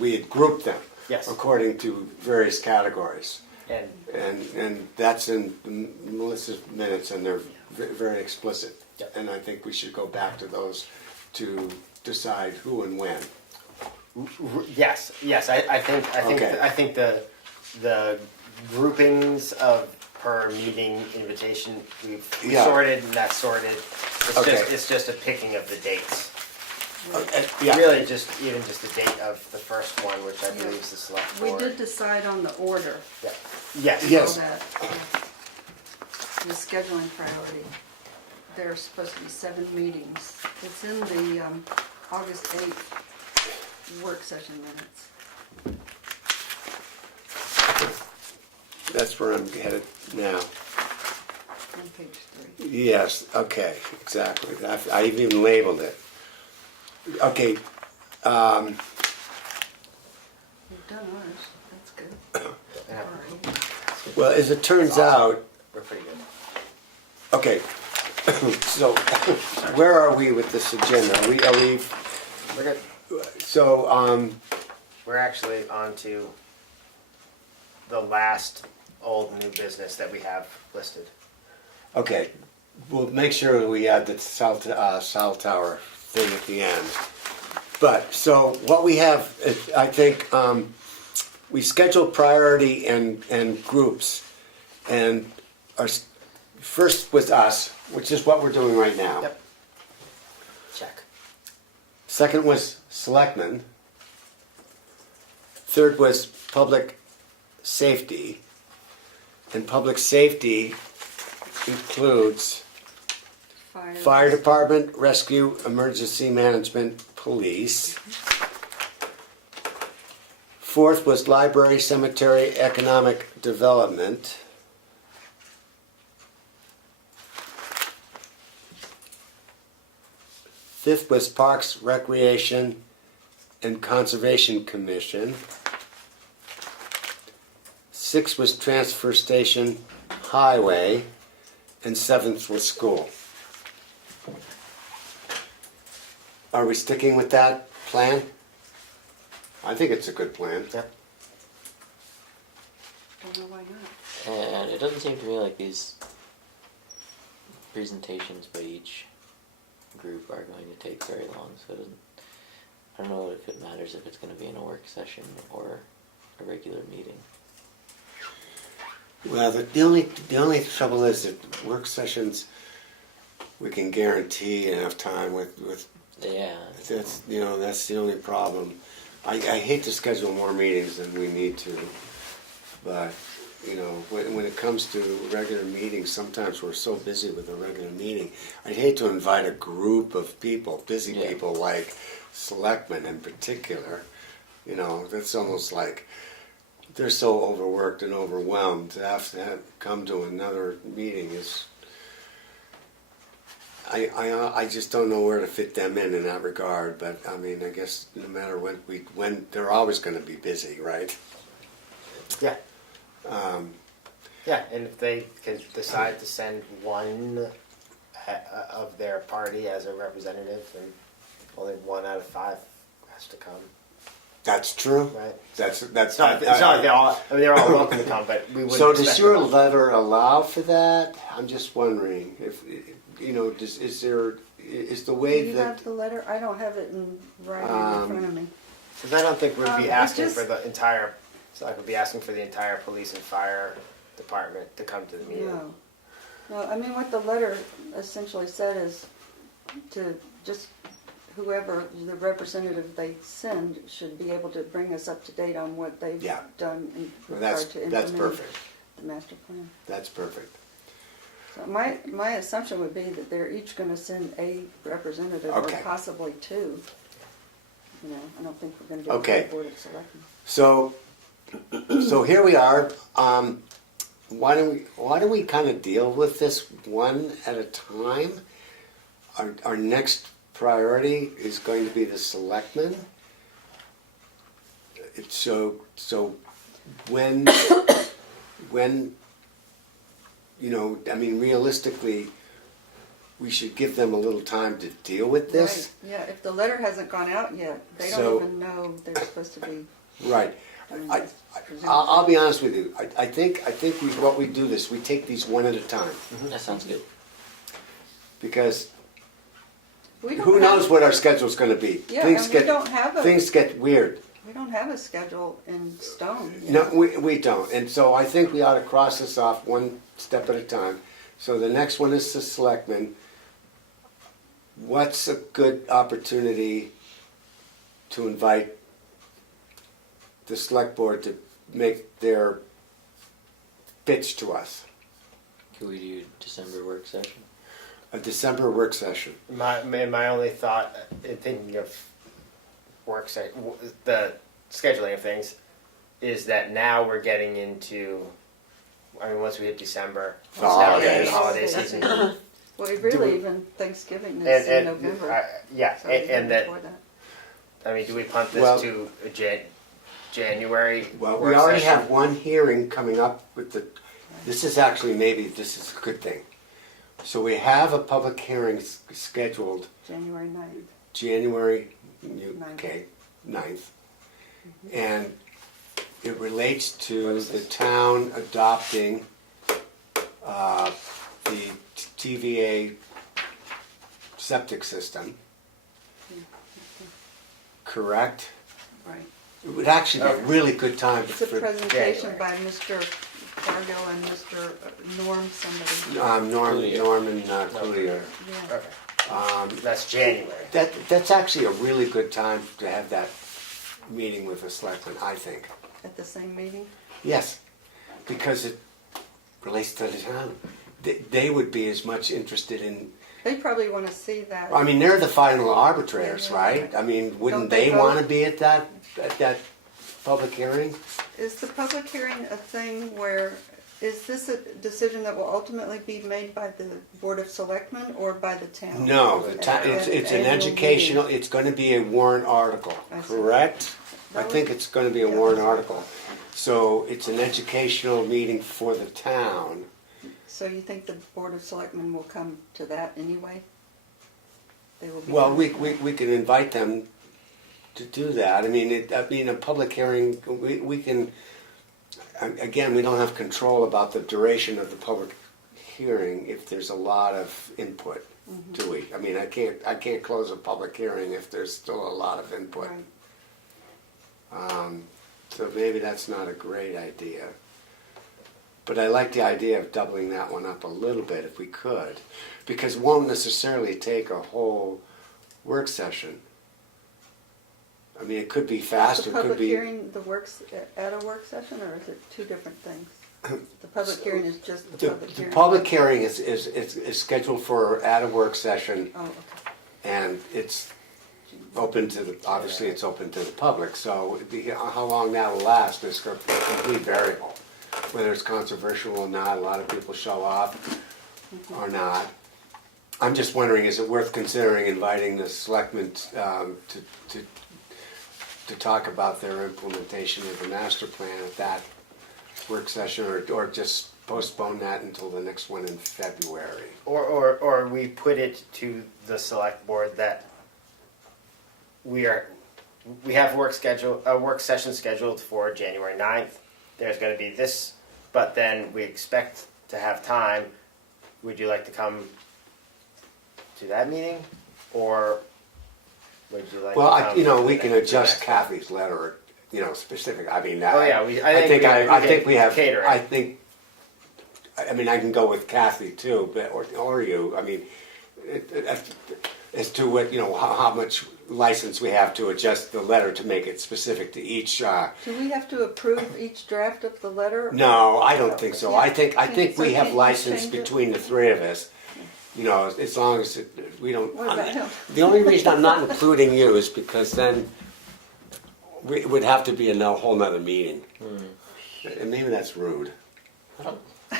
we had grouped them Yes. according to various categories. And And that's in Melissa's minutes, and they're very explicit. Yep. And I think we should go back to those to decide who and when. yes, Okay. I think the groupings of per meeting invitation we Yeah. sorted and that's sorted. Okay. It's just a picking of the dates. Yeah. Really, even just the date of the first one, which I believe is the select We board. did decide on the order. Yeah. Yes. Yes. So that, the scheduling priority, there are supposed to be 7 meetings. It's in the August 8th work session minutes. That's where I'm headed now. On page 3. Yes, okay, exactly. I even labeled it. Okay, We've done ours, that's good. Yeah. well, as it turns out, We're pretty good. okay, so where are we with this agenda? Are we, We're good. so, We're actually on to the last old new business that we have listed. okay, we'll make sure that we add the cell tower thing at the end. But, so what we have, I think, we schedule priority and groups. And first was us, which is what we're doing right now. Yep. Check. Second was selectmen. Third was public safety. And public safety includes fire department, rescue, emergency management, police. Fourth was library, cemetery, economic development. Fifth was Parks, Recreation, and Conservation Commission. Sixth was Transfer Station, Highway, and seventh was School. Are we sticking with that plan? I think it's a good plan. Yep. Don't know why not. And it doesn't seem to me like these presentations by each group are going to take very long, so it doesn't, I don't know if it matters if it's going to be in a work session or a regular meeting. Well, the only trouble is that work sessions, we can guarantee enough time with Yeah. that's that's the only problem. I hate to schedule more meetings than we need to, but when it comes to regular meetings, sometimes we're so busy with a regular meeting. I'd hate to invite a group of people, busy people like selectmen in particular. That's almost like they're so overworked and overwhelmed to have to come to another meeting is. I just don't know where to fit them in that regard, but I mean, I guess no matter when they're always going to be busy, right? Yeah. Yeah, and if they could decide to send one of their party as a representative, and only 1 out of 5 has to come, That's true. right? That's It's not like they're all. I mean, they're all welcome to come, but we wouldn't. So does expect your them all. letter allow for that? I'm just wondering if is the way Do you that have the letter? I don't have it in writing in front of me. Because I don't think we'd be I asking just- for the entire. It's like we'd be asking for the entire police and fire department to come to the meeting. No, I mean, what the letter essentially said is to just whoever the representative they send should be able to bring us up to date on what they've Yeah. done in Well, regard that's to implementing perfect. the master plan. That's perfect. So my assumption would be that they're each going to send a representative Okay. or possibly 2. I don't think we're going to do Okay. a full board of selectmen. So here we are. Why don't we kind of deal with this one at a time? Our next priority is going to be the selectmen. So when I mean, realistically, we should give them a little time to deal with this. Right. Yeah, if the letter hasn't gone out yet, they So- don't even know they're supposed to be. Right. doing I, this, presumably. I'll be honest with you. I think what we do this, we take these one at a time That sounds good. because We don't who have- knows what our schedule's going to be. Yeah, things and we get don't have a things get weird. we don't have a schedule in stone. yet. No, we don't. And so I think we ought to cross this off one step at a time. So the next one is the selectmen. What's a good opportunity to invite the select board to make their pitch to us? Can we do December work session? A December work session. My only thought in thinking of the scheduling of things is that now we're getting into. I mean, once we hit December, it's now Holidays. getting holiday season. Well, Do really, we- even Thanksgiving is in November. Yeah, so even and that. before that. I mean, do we punt this Well- to a January? Well, we work already session? have one hearing coming up with the. This is actually this is a good thing. So we have a public hearing scheduled January 9th. January, Ninth. okay, 9th. And it relates to the town adopting the TVA septic system. Correct? Right. It would actually be a really good time It's a for presentation January. by Mr. Fargo and Mr. Norm somebody. Cludier. Norman Cludier. Yeah. Okay, that's January. That's actually a really good time to have that meeting with the selectmen, I think. At the same meeting? Yes, because it relates to the town. They would be as much interested in, They probably want to see that. I mean, they're the final arbitrators, Yeah. right? I mean, wouldn't Don't they they want to vote? be at that public hearing? Is the public hearing a thing where, is this a decision that will ultimately be made by the Board of Selectmen or by the town? No, At it's an annual educational, meeting? it's gonna be a warrant article, I see. correct? I That think was- it's gonna be a yeah, warrant that's what I article. So it's an educational meeting for the town. So you think the Board of Selectmen will come to that anyway? They will be. Well, we coming? can invite them to do that. I mean, a public hearing, we can, again, we don't have control about the duration of the public hearing if there's a lot of input, do we? I mean, I can't close a public hearing if there's still a lot of input. Right. So maybe that's not a great idea. But I like the idea of doubling that one up a little bit if we could, because it won't necessarily take a whole work session. I mean, it could be Is faster, the it could public be. hearing at a work session, or is it two different things? The public hearing is just the public The hearing? public hearing is scheduled for at a work session, Oh, okay. and it's open to the, obviously it's open to the public, so how long that will last is a complete variable. Whether it's controversial or not, a lot of people show up or not. I'm just wondering, is it worth considering inviting the selectmen to talk about their implementation of the master plan at that work session, or just postpone that until the next one in February? Or we put it to the select board that we have a work session scheduled for January 9th. There's going to be this, but then we expect to have time. Would you like to come to that meeting, or would you like? Well, to come we to can the adjust next- Kathy's letter, specific. I mean, Oh yeah, I think we have. catering. I think. I mean, I can go with Kathy too, but or you. I mean, as to what how much license we have to adjust the letter to make it specific to each. Do we have to approve each draft of the letter? No, I don't think so. I think So we have can't you license change it? between the three of us. As long as we don't. What about him? The only reason I'm not including you is because then it would have to be a whole nother meeting. And maybe that's rude.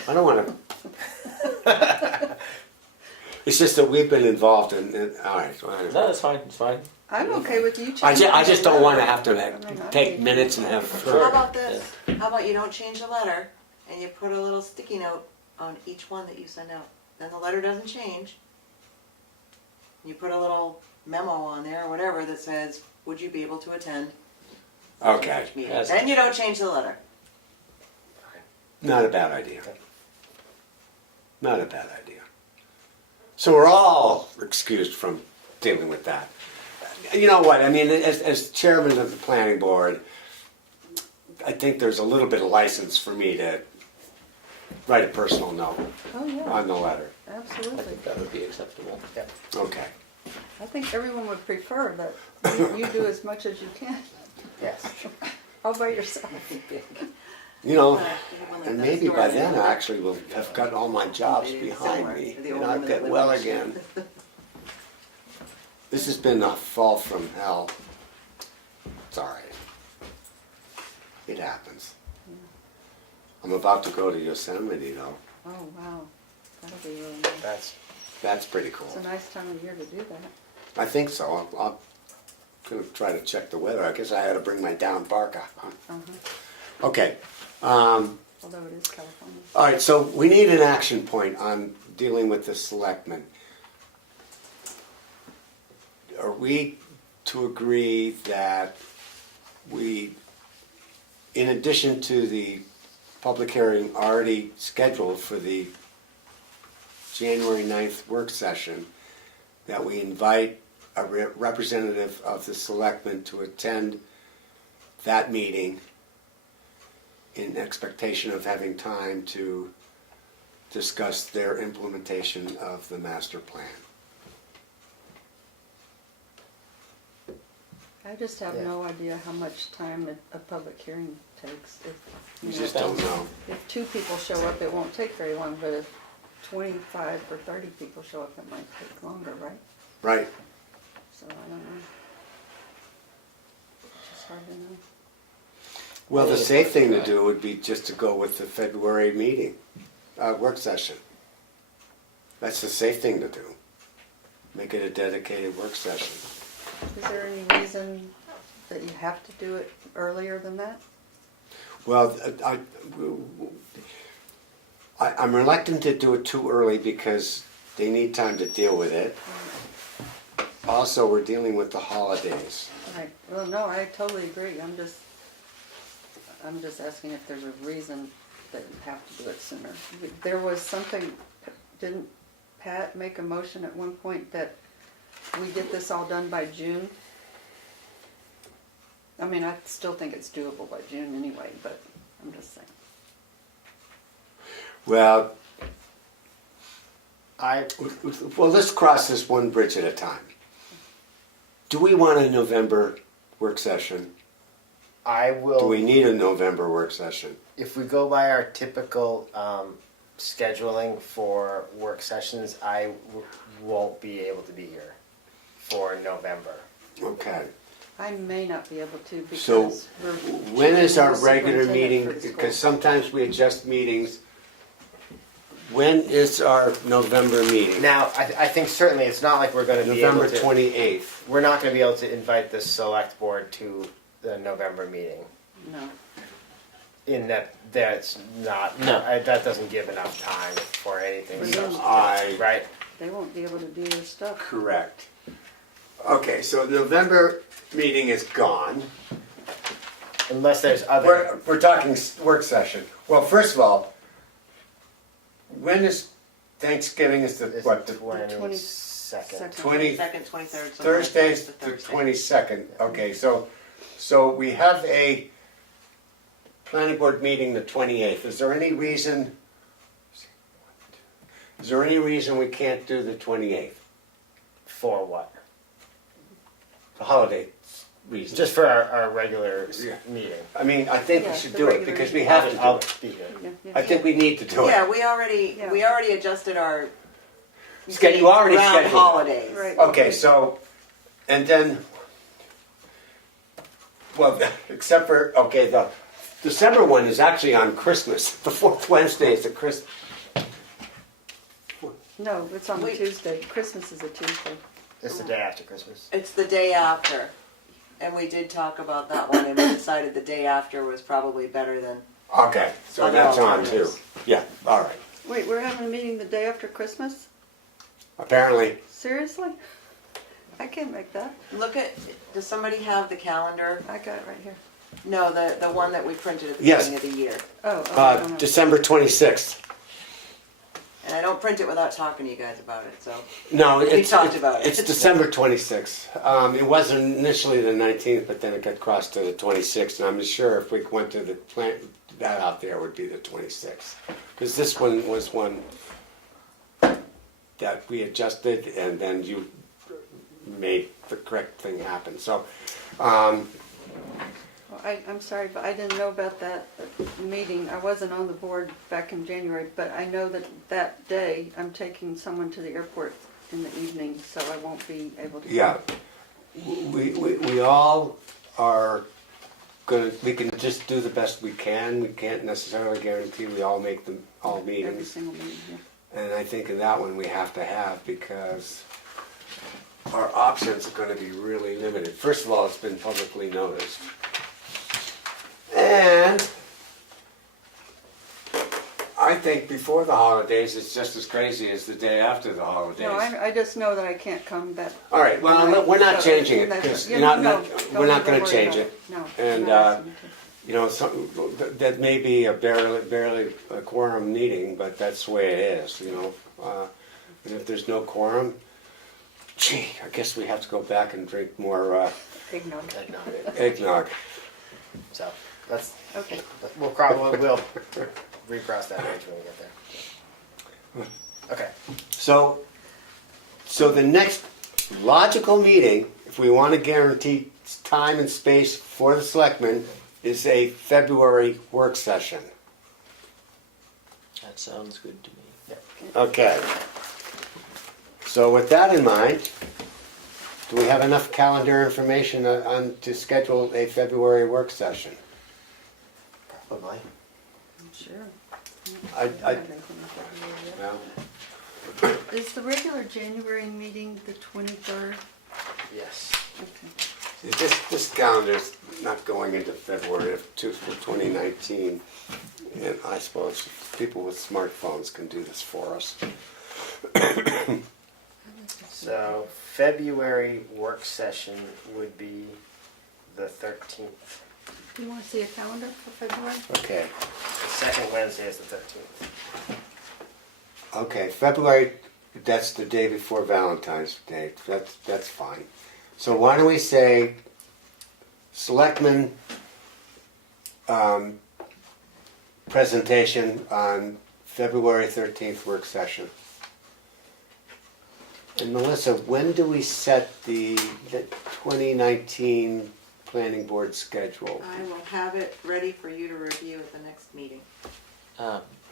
I don't want to. It's just that we've been involved in all right. Well, anyway. No, that's fine. It's fine. I'm okay with you changing. I just don't want to have I to mean, I take hate minutes and it. have. How about this? How about you don't change the letter and you put a little sticky note on each one that you send out? Then the letter doesn't change. You put a little memo on there or whatever that says, would you be able to attend Okay, each meeting? Yes. Then you don't change the letter. not a bad idea. Not a bad idea. So we're all excused from dealing with that. You know what? I mean, as chairman of the planning board, I think there's a little bit of license for me to write a personal note Oh, yeah, on the letter. I absolutely. think that would be acceptable. Okay. I think everyone would prefer that you do as much as you can, Yes. all by yourself. And maybe by then I actually will have got all my jobs behind me and I'll get well again. This has been a fall from hell. It's all right. It happens. I'm about to go to Yosemite though. Oh, wow, that'll be really nice. That's pretty cool. It's a nice time of year to do that. I think so. I'm gonna try to check the weather. I guess I had to bring my down parka. Okay. Although it is California. All right, so we need an action point on dealing with the selectmen. Are we to agree that we, in addition to the public hearing already scheduled for the January 9th work session, that we invite a representative of the selectmen to attend that meeting in expectation of having time to discuss their implementation of the master plan? I just have Yeah. no idea how much time a public hearing takes. You If, just don't know. if 2 people show up, it won't take very long, but if 25 or 30 people show up, it might take longer, right? Right. So I don't know. It's just hard to know. Well, the safe thing to do would be just to go with the February meeting, work session. That's the safe thing to do. Make it a dedicated work session. Is there any reason that you have to do it earlier than that? Well, I'm reluctant to do it too early because they need time to deal with it. Also, we're dealing with the holidays. Right, well, no, I totally agree. I'm just asking if there's a reason that you have to do it sooner. There was something, didn't Pat make a motion at one point that we get this all done by June? I mean, I still think it's doable by June anyway, but I'm just saying. Well, I let's cross this one bridge at a time. Do we want a November work session? will. Do we need a November work session? If we go by our typical scheduling for work sessions, I won't be able to be here for November. Okay. I may not be able to So, because we're. when is our choosing the regular superintendent meeting? for the school. Because sometimes we adjust meetings. When is our November meeting? Now, I think certainly it's not like we're going to be able November to. 28th. We're not going to be able to invite the select board to the November meeting. No. In that's not. No. That doesn't give enough time for anything. For them. substantive, right. They won't be able to do their stuff. Correct. Okay, so November meeting is gone. Unless there's other. We're talking work session. Well, first of all, when is Thanksgiving? Is the what? The 22nd. 20 Second, 23rd. Thursday's the 22nd. Okay, so we have a planning board meeting the 28th. Is there any reason? Is there any reason we can't do the 28th? For what? The holiday reason. Just for our regular Yeah. meeting. I mean, I think Yeah, we should the do it regular because we meeting. have to do I'll it. be here. Yeah, yeah. I think we need to do it. Yeah, we already adjusted our. You already around scheduled. holidays. Right. Okay, so, and then, well, except for, okay, the December one is actually on Christmas. The fourth Wednesday is a Christmas. No, it's on a We- Tuesday. Christmas is a Tuesday. It's the day after Christmas. It's the day after, and we did talk about that one, and we decided the day after was probably better than. Okay, so Other that's on too. alternatives. Yeah, all right. Wait, we're having a meeting the day after Christmas? Apparently, Seriously? I can't make that. Look at. Does somebody have the calendar? I got it right here. No, the one that we printed at the Yes. beginning of the year. Oh, I don't know. December 26th. And I don't print it without talking to you guys about it. So No, We it's, talked about it. it's December 26th. It wasn't initially the 19th, but then it got crossed to the 26th. And I'm sure if we went to the plant, that out there would be the 26th. Because this one was one that we adjusted and then you made the correct thing happen. So, Well, I'm sorry, but I didn't know about that meeting. I wasn't on the board back in January, but I know that that day I'm taking someone to the airport in the evening, so I won't be able to. yeah, we all are gonna, we can just do the best we can. We can't necessarily guarantee we all make them all Every meetings. single meeting, yeah. And I think in that one we have to have because our options are going to be really limited. First of all, it's been publicly noticed. And I think before the holidays it's just as crazy as the day after the holidays. No, I just know that I can't come that. All right, well, we're not So, changing it that's- because yeah, we're no, not don't going to worry change about it. No. And, I'm not asking you to. You know, that may be a barely a quorum meeting, but that's the way it is, you know. And if there's no quorum, gee, I guess we have to go back and drink more Eggnog. eggnog. So that's Okay. we'll recross that bridge when we get there. Okay. So the next logical meeting if we want to guarantee time and space for the selectmen, is a February work session. That sounds good to me. Okay. So with that in mind, do we have enough calendar information to schedule a February work session? Probably. I'm sure. I- Well, Is the regular January meeting the 23rd? Yes. Okay. this calendar's not going into February of 2019, and I suppose people with smartphones can do this for us. So February work session would be the 13th. Do you want to see a calendar for February? Okay. The second Wednesday is the 13th. Okay, February, that's the day before Valentine's Day. That's fine. So why don't we say Selectmen presentation on February 13th work session. And Melissa, when do we set the 2019 Planning Board schedule? I will have it ready for you to review at the next meeting.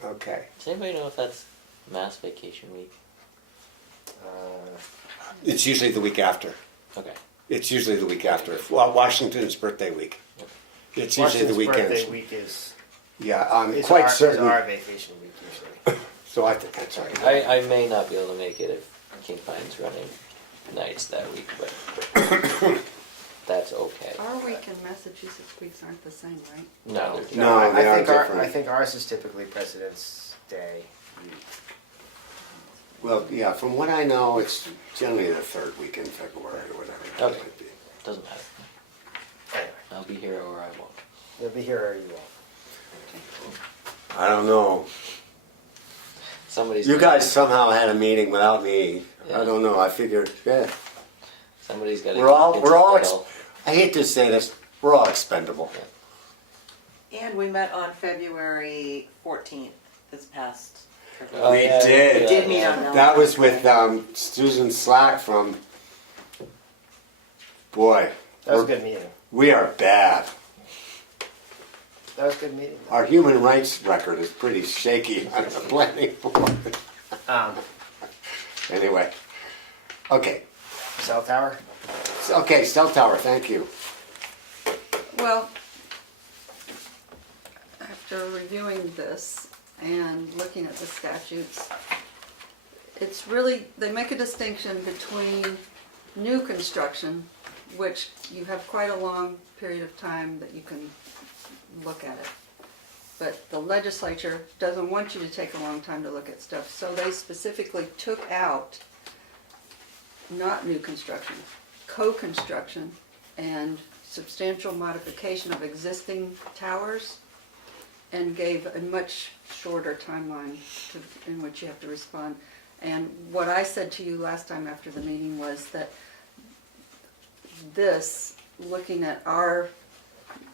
Okay. Does anybody know if that's mass vacation week? It's usually the week after. Okay. It's usually the week after. Well, Washington's birthday week. It's usually the Washington's weekends. birthday week is Yeah, I'm is quite our, certain. is our vacation week usually. So I think that's right. I may not be able to make it if King Pine's running nights that week, but that's okay. Our week and Massachusetts weeks aren't the same, right? No, they're No, I they are think different. I think ours is typically President's Day. Well, yeah, from what I know, it's generally the third week in February or whatever it Okay. might be. doesn't matter. Anyway, I'll be here or I won't. you'll be here or you won't. I don't know. Somebody's You guys somehow had a meeting without me. Yeah. I don't know. I figured, yeah. Somebody's got to. We're all, I hate to say this, we're all expendable. And we met on February 14th, this past February. Oh, We yeah, did. We did meet on Valentine's That was with Day. Susan Slack from, boy, That was a we're- good meeting. we are bad. That was a good meeting. Our human rights record is pretty shaky on the planning board. Anyway, okay. Cell tower. Okay, cell tower, thank you. Well, after reviewing this and looking at the statutes, it's really, they make a distinction between new construction, which you have quite a long period of time that you can look at it. But the legislature doesn't want you to take a long time to look at stuff, so they specifically took out not new construction, co-construction, and substantial modification of existing towers, and gave a much shorter timeline in which you have to respond. And what I said to you last time after the meeting was that this, looking at our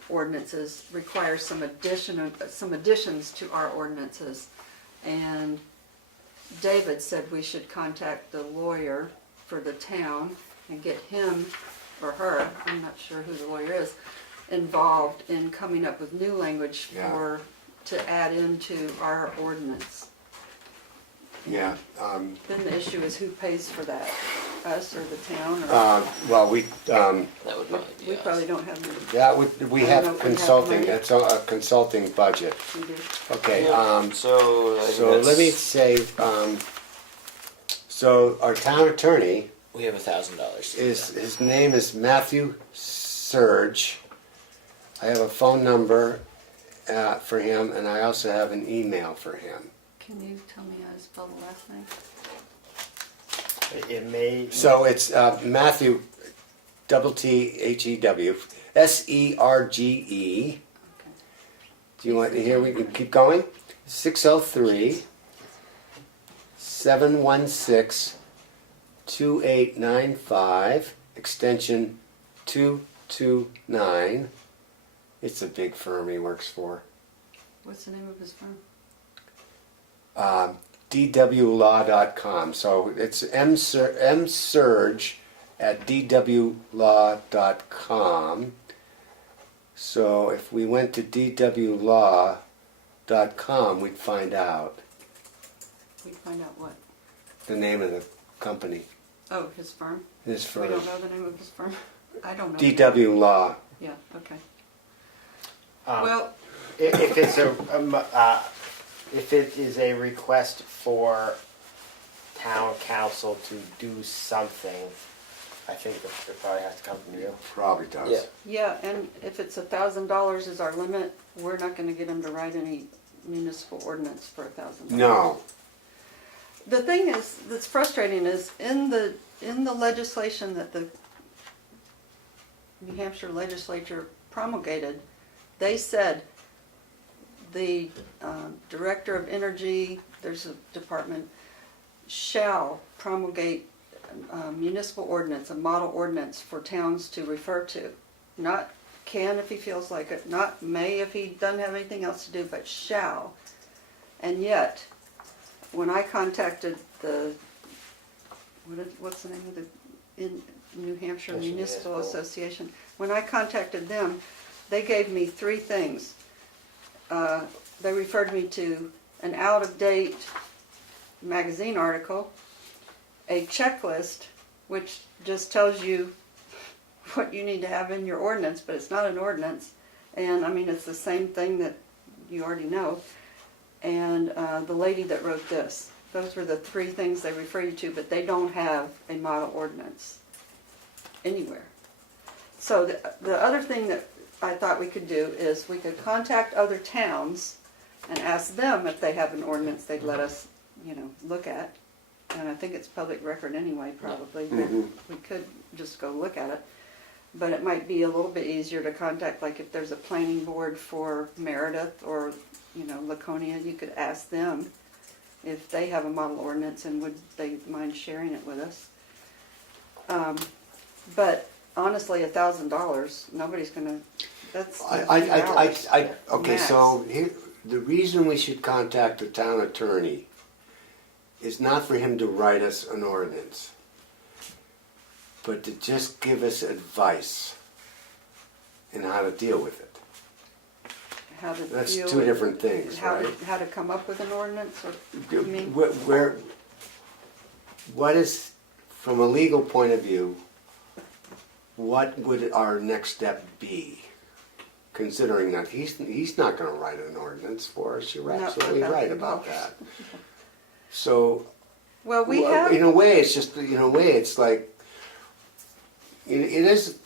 ordinances, requires some additions to our ordinances. And David said we should contact the lawyer for the town and get him or her, I'm not sure who the lawyer is, involved in coming up with new language Yeah. to add into our ordinance. Yeah, Then the issue is who pays for that, us or the town, or well, we, That would probably be we us. probably don't have any. yeah, we I don't know have if we have consulting, money. it's a consulting budget. We do. Okay, So, I think so let me that's- say, so our town attorney We have $1,000. his name is Matthew Surge. I have a phone number for him, and I also have an email for him. Can you tell me how to spell the last name? It may. So it's Matthew, TTHEW, SERGE. Okay. Do you want to hear? We can keep going. 603 716 2895, extension 229. It's a big firm he works for. What's the name of his firm? DWlaw.com. So it's msurge at dwlaw.com. So if we went to dwlaw.com, we'd find out We'd find out what? the name of the company. Oh, his firm? This We firm. don't know the name of his firm? I don't know. DW Law. Yeah, okay. Um, Well, if it's if it is a request for town council to do something, I think it probably has to come from you. Probably does. Yeah. yeah, and if it's $1,000 is our limit, we're not gonna get him to write any municipal ordinance for $1,000. No. The thing is, that's frustrating is in the legislation that the New Hampshire legislature promulgated, they said the director of energy, there's a department, shall promulgate municipal ordinance, a model ordinance for towns to refer to. Not can if he feels like it, not may if he doesn't have anything else to do, but shall. And yet, when I contacted the, what's the name of the New Hampshire Municipal Association, when I contacted them, they gave me three things. They referred me to an out-of-date magazine article, a checklist, which just tells you what you need to have in your ordinance, but it's not an ordinance. And I mean, it's the same thing that you already know. And the lady that wrote this. Those were the three things they refer you to, but they don't have a model ordinance anywhere. So the other thing that I thought we could do is we could contact other towns and ask them if they have an ordinance they'd let us, look at. And I think it's public record anyway, probably. But we could just go look at it. But it might be a little bit easier to contact, like if there's a planning board for Meredith or Laconia, you could ask them if they have a model ordinance and would they mind sharing it with us. But honestly, $1,000, nobody's gonna. That's Okay. max. So here, the reason we should contact the town attorney is not for him to write us an ordinance, but to just give us advice in how to deal with it. How to That's deal two with- different things, how right? To, how to come up with an ordinance, or you mean? What is, from a legal point of view, what would our next step be? Considering that he's not going to write an ordinance for us, you're Not for absolutely right $1,000. about that. So, Well, we have. in a way, it's just it's like it is.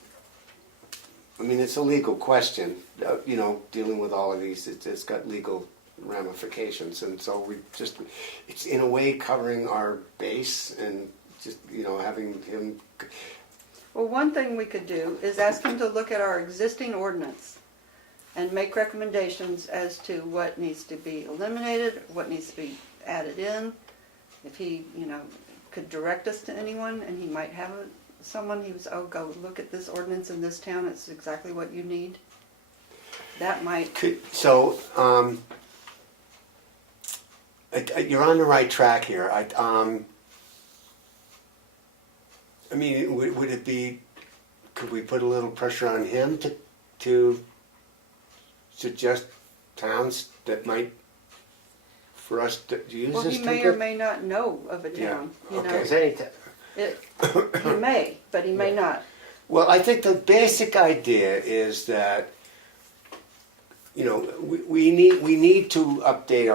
I mean, it's a legal question. Dealing with all of these, it's got legal ramifications, and so it's in a way covering our base and just having him. Well, one thing we could do is ask him to look at our existing ordinance and make recommendations as to what needs to be eliminated, what needs to be added in. If he, could direct us to anyone, and he might have someone who's, go look at this ordinance in this town, it's exactly what you need. That might. You're on the right track here. I mean, would it be? Could we put a little pressure on him to suggest towns that might, for us to use Well, this he may or template? may not know of a Yeah, town. okay. Is any He may, but he may not. Well, I think the basic idea is that we need to update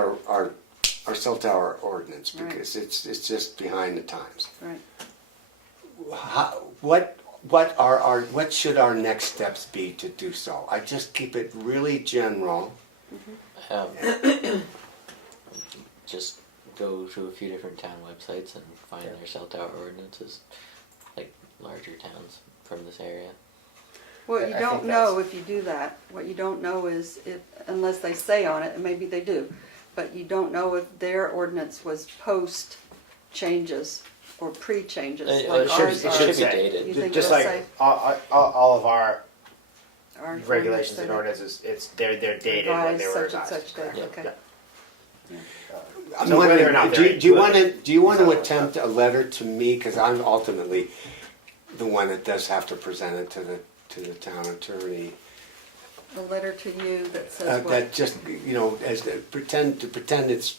our cell tower ordinance because it's just behind the times. Right. What should our next steps be to do so? I just keep it really general. Just go to a few different town websites and find their cell tower ordinances, like larger towns from this area. Well, you I don't think know if you do that. What you don't know is if, unless they say on it, and maybe they do, but you don't know if their ordinance was post changes or pre changes. It Like should- ours it are. should be say. dated. You think Just it'll like say all of our our regulations ordinance and say ordinances, they're dated when revised they were such and revised. such date? Yeah. Okay. I'm So whether wondering, or not do they're you good. want to attempt a letter to me? Because I'm ultimately, the one that does have to present it to the town attorney. A letter to you that says what? That just, you know, as pretend it's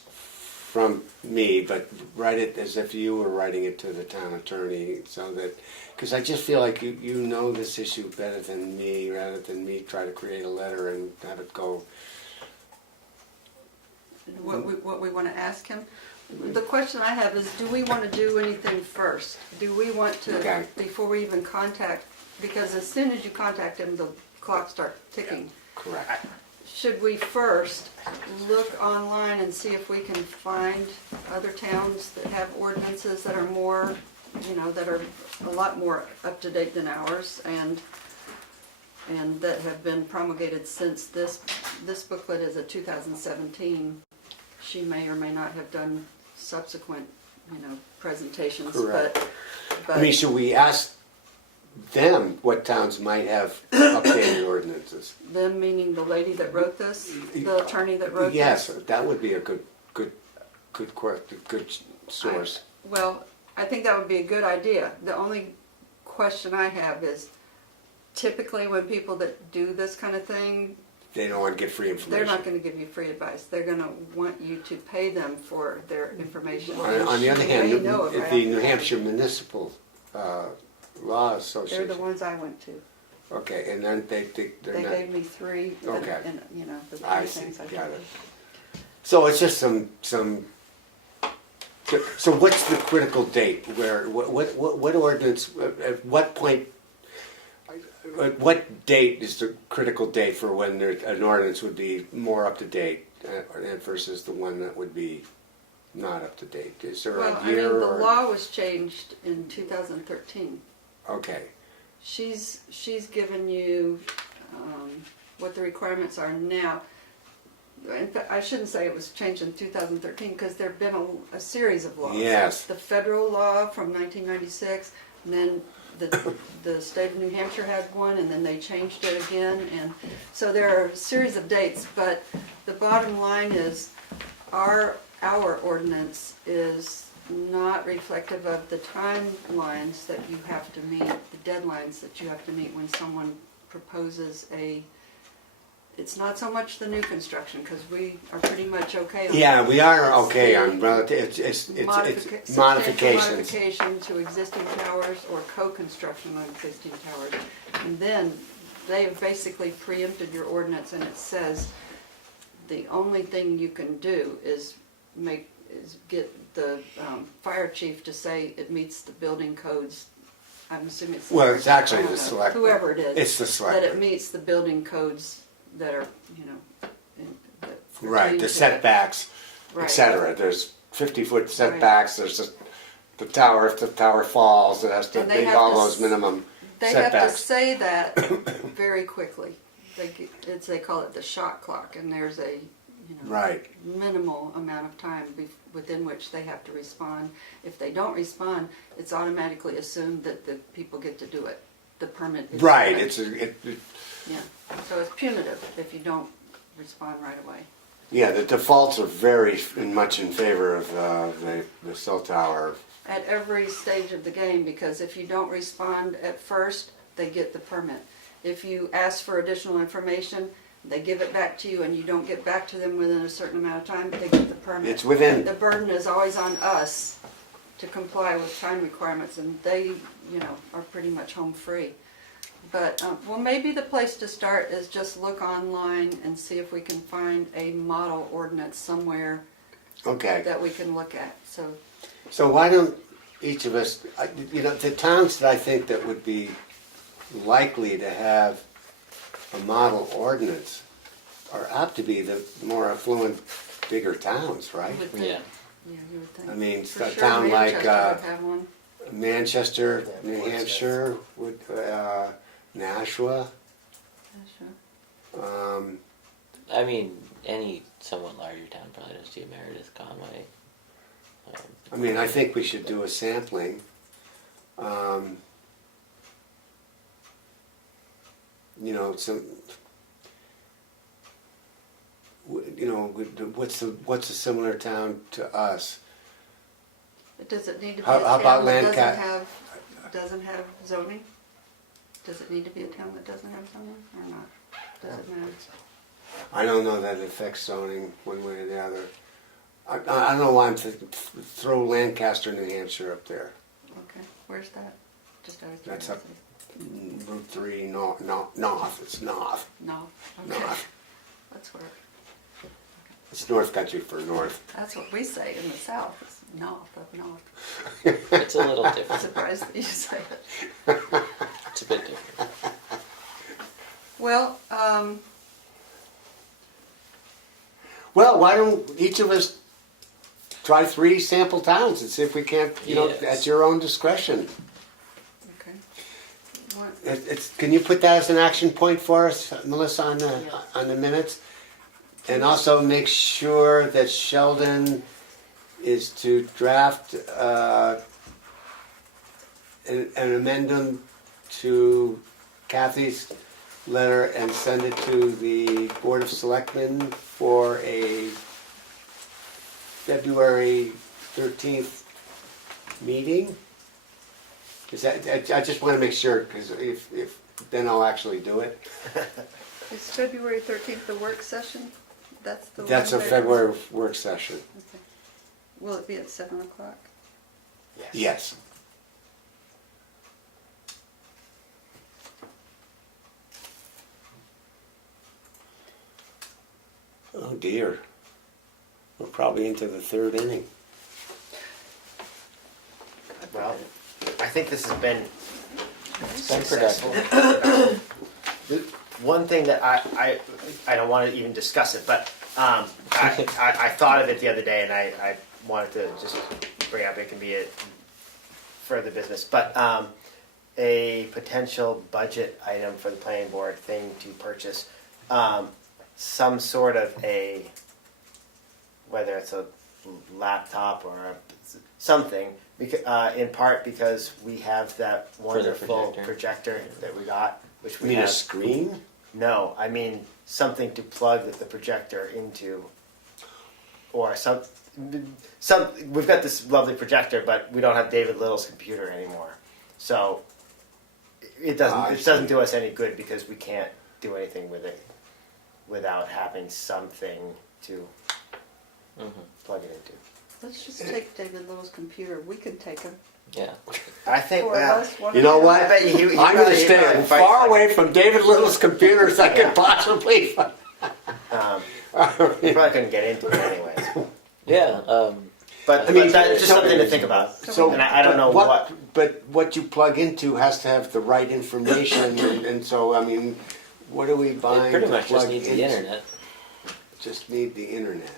from me, but write it as if you were writing it to the town attorney, so that, because I just feel like you know this issue better than me, rather than me try to create a letter and have it go. What we want to ask him? The question I have is, do we want to do anything first? Do we want to, Okay. before we even contact, because as soon as you contact him, the clock starts ticking. Correct. Should we first look online and see if we can find other towns that have ordinances that are more, you know, that are a lot more up to date than ours, and that have been promulgated since this booklet is a 2017. She may or may not have done subsequent, you know, presentations, Correct. but I mean, should we ask them what towns might have updated ordinances? them meaning the lady that wrote this, the attorney that wrote Yes, this. that would be a good source. Well, I think that would be a good idea. The only question I have is, typically when people that do this kind of thing, They don't want to get free information. they're not going to give you free advice. They're going to want you to pay them for their information. On the other She hand, may know it right the off New the bat. Hampshire Municipal Law They're Association. the ones I went to. Okay, and then they're They not. gave me three, Okay. and, you know, the I three see, things I got did. it. So it's just some. So what's the critical date? Where what ordinance? At what point? What date is the critical date for when an ordinance would be more up to date versus the one that would be not up to date? Is there Well, a I mean, year the or? law was changed in 2013. Okay. She's given you what the requirements are now. In fact, I shouldn't say it was changed in 2013 because there have been a series of laws. Yes. The federal law from 1996, and then the state of New Hampshire had one, and then they changed it again. And so there are a series of dates, but the bottom line is our ordinance is not reflective of the timelines that you have to meet, the deadlines that you have to meet when someone proposes it's not so much the new construction, because we are pretty much okay on Yeah, we are It's okay the on relative. It's substantial modifications. modification to existing towers or co-construction on existing towers. And then they have basically preempted your ordinance, and it says the only thing you can do is get the fire chief to say it meets the building codes. I'm assuming it's. Well, it's actually I don't the know, Selectmen. whoever it is. It's the That Selectmen. it meets the building codes that are, you know. that Right, pertain the to it. setbacks, Right. etc. There's 50-foot setbacks. There's just the tower. If the tower falls, it has to And they meet have all to those minimum They have to setbacks. say that very quickly. They call it the shot clock, and there's a, you know, Right. minimal amount of time within which they have to respond. If they don't respond, it's automatically assumed that the people get to do it. The permit is Right. valid. Yeah, so it's punitive if you don't respond right away. Yeah. The defaults are very much in favor of the cell tower. At every stage of the game, because if you don't respond at first, they get the permit. If you ask for additional information, they give it back to you, and you don't get back to them within a certain amount of time, they get the permit. It's within. The burden is always on us to comply with time requirements, and they, you know, are pretty much home free. But, well, maybe the place to start is just look online and see if we can find a model ordinance somewhere Okay. that we can look at, so. So why don't each of us, you know, the towns that I think that would be likely to have a model ordinance are apt to be the more affluent, bigger towns, right? you would think. Yeah. Yeah, you would think. I mean, For a sure, town like Manchester would have one. Manchester, Yeah, New Portsmouth. Hampshire, would Nashua. Yeah, sure. I mean, any somewhat larger town probably does do Meredith, Conway. I mean, I think we should do a sampling. You know, what's a similar town to us? But does it need to be How a about town that doesn't Lancaster? have doesn't have zoning? Does it need to be a town that doesn't have zoning or not? Does it matter? I don't know that it affects zoning one way or the other. I don't know why I'm to throw Lancaster, New Hampshire up there. Okay, where's that? Just out of That's up curiosity. Route 3 north, it's north. No, okay. North. That's where, It's North Country for north. that's what we say in the south, it's north, up north. It's a little I'm different. surprised that you say it. It's a bit different. Well, Well, why don't each of us try 3 sample towns and see if we can't, Yes. at your own discretion. okay. What, Can you put that as an action point for us, Melissa, on the minutes? And also make sure that Sheldon is to draft an addendum to Kathy's letter and send it to the Board of Selectmen for a February 13th meeting? Is that, I just want to make sure, because if then I'll actually do it. is February 13th the work session? That's the one. That's a that- February work session. Okay. Will it be at 7 o'clock? Yes. Oh dear. We're probably into the 3rd inning. Well, I think this has been It's been productive. one thing that I don't want to even discuss it, but I thought of it the other day, and I wanted to just bring up. It can be a further business, but a potential budget item for the planning board thing to purchase some sort of a, whether it's a laptop or something, in part because we have that wonderful projector that we got, which You we mean a have. screen? No, I mean something to plug the projector into, or some. We've got this lovely projector, but we don't have David Little's computer anymore, so it doesn't do us any good because we can't do anything with it without having something to plug it into. Let's just take David Little's computer. We can take him. Yeah. I think. Four of Well, us, one You know of what? I bet you he I'm going to probably- stay he as probably far fights away from David Little's computer as I can possibly. You probably couldn't get into it anyways. Yeah. But I mean, that's just so- something to think about. So, and I don't know what. But what you plug into has to have the right information, and so I mean, what are we It buying? pretty to much just plug needs into? the internet. Just need the internet.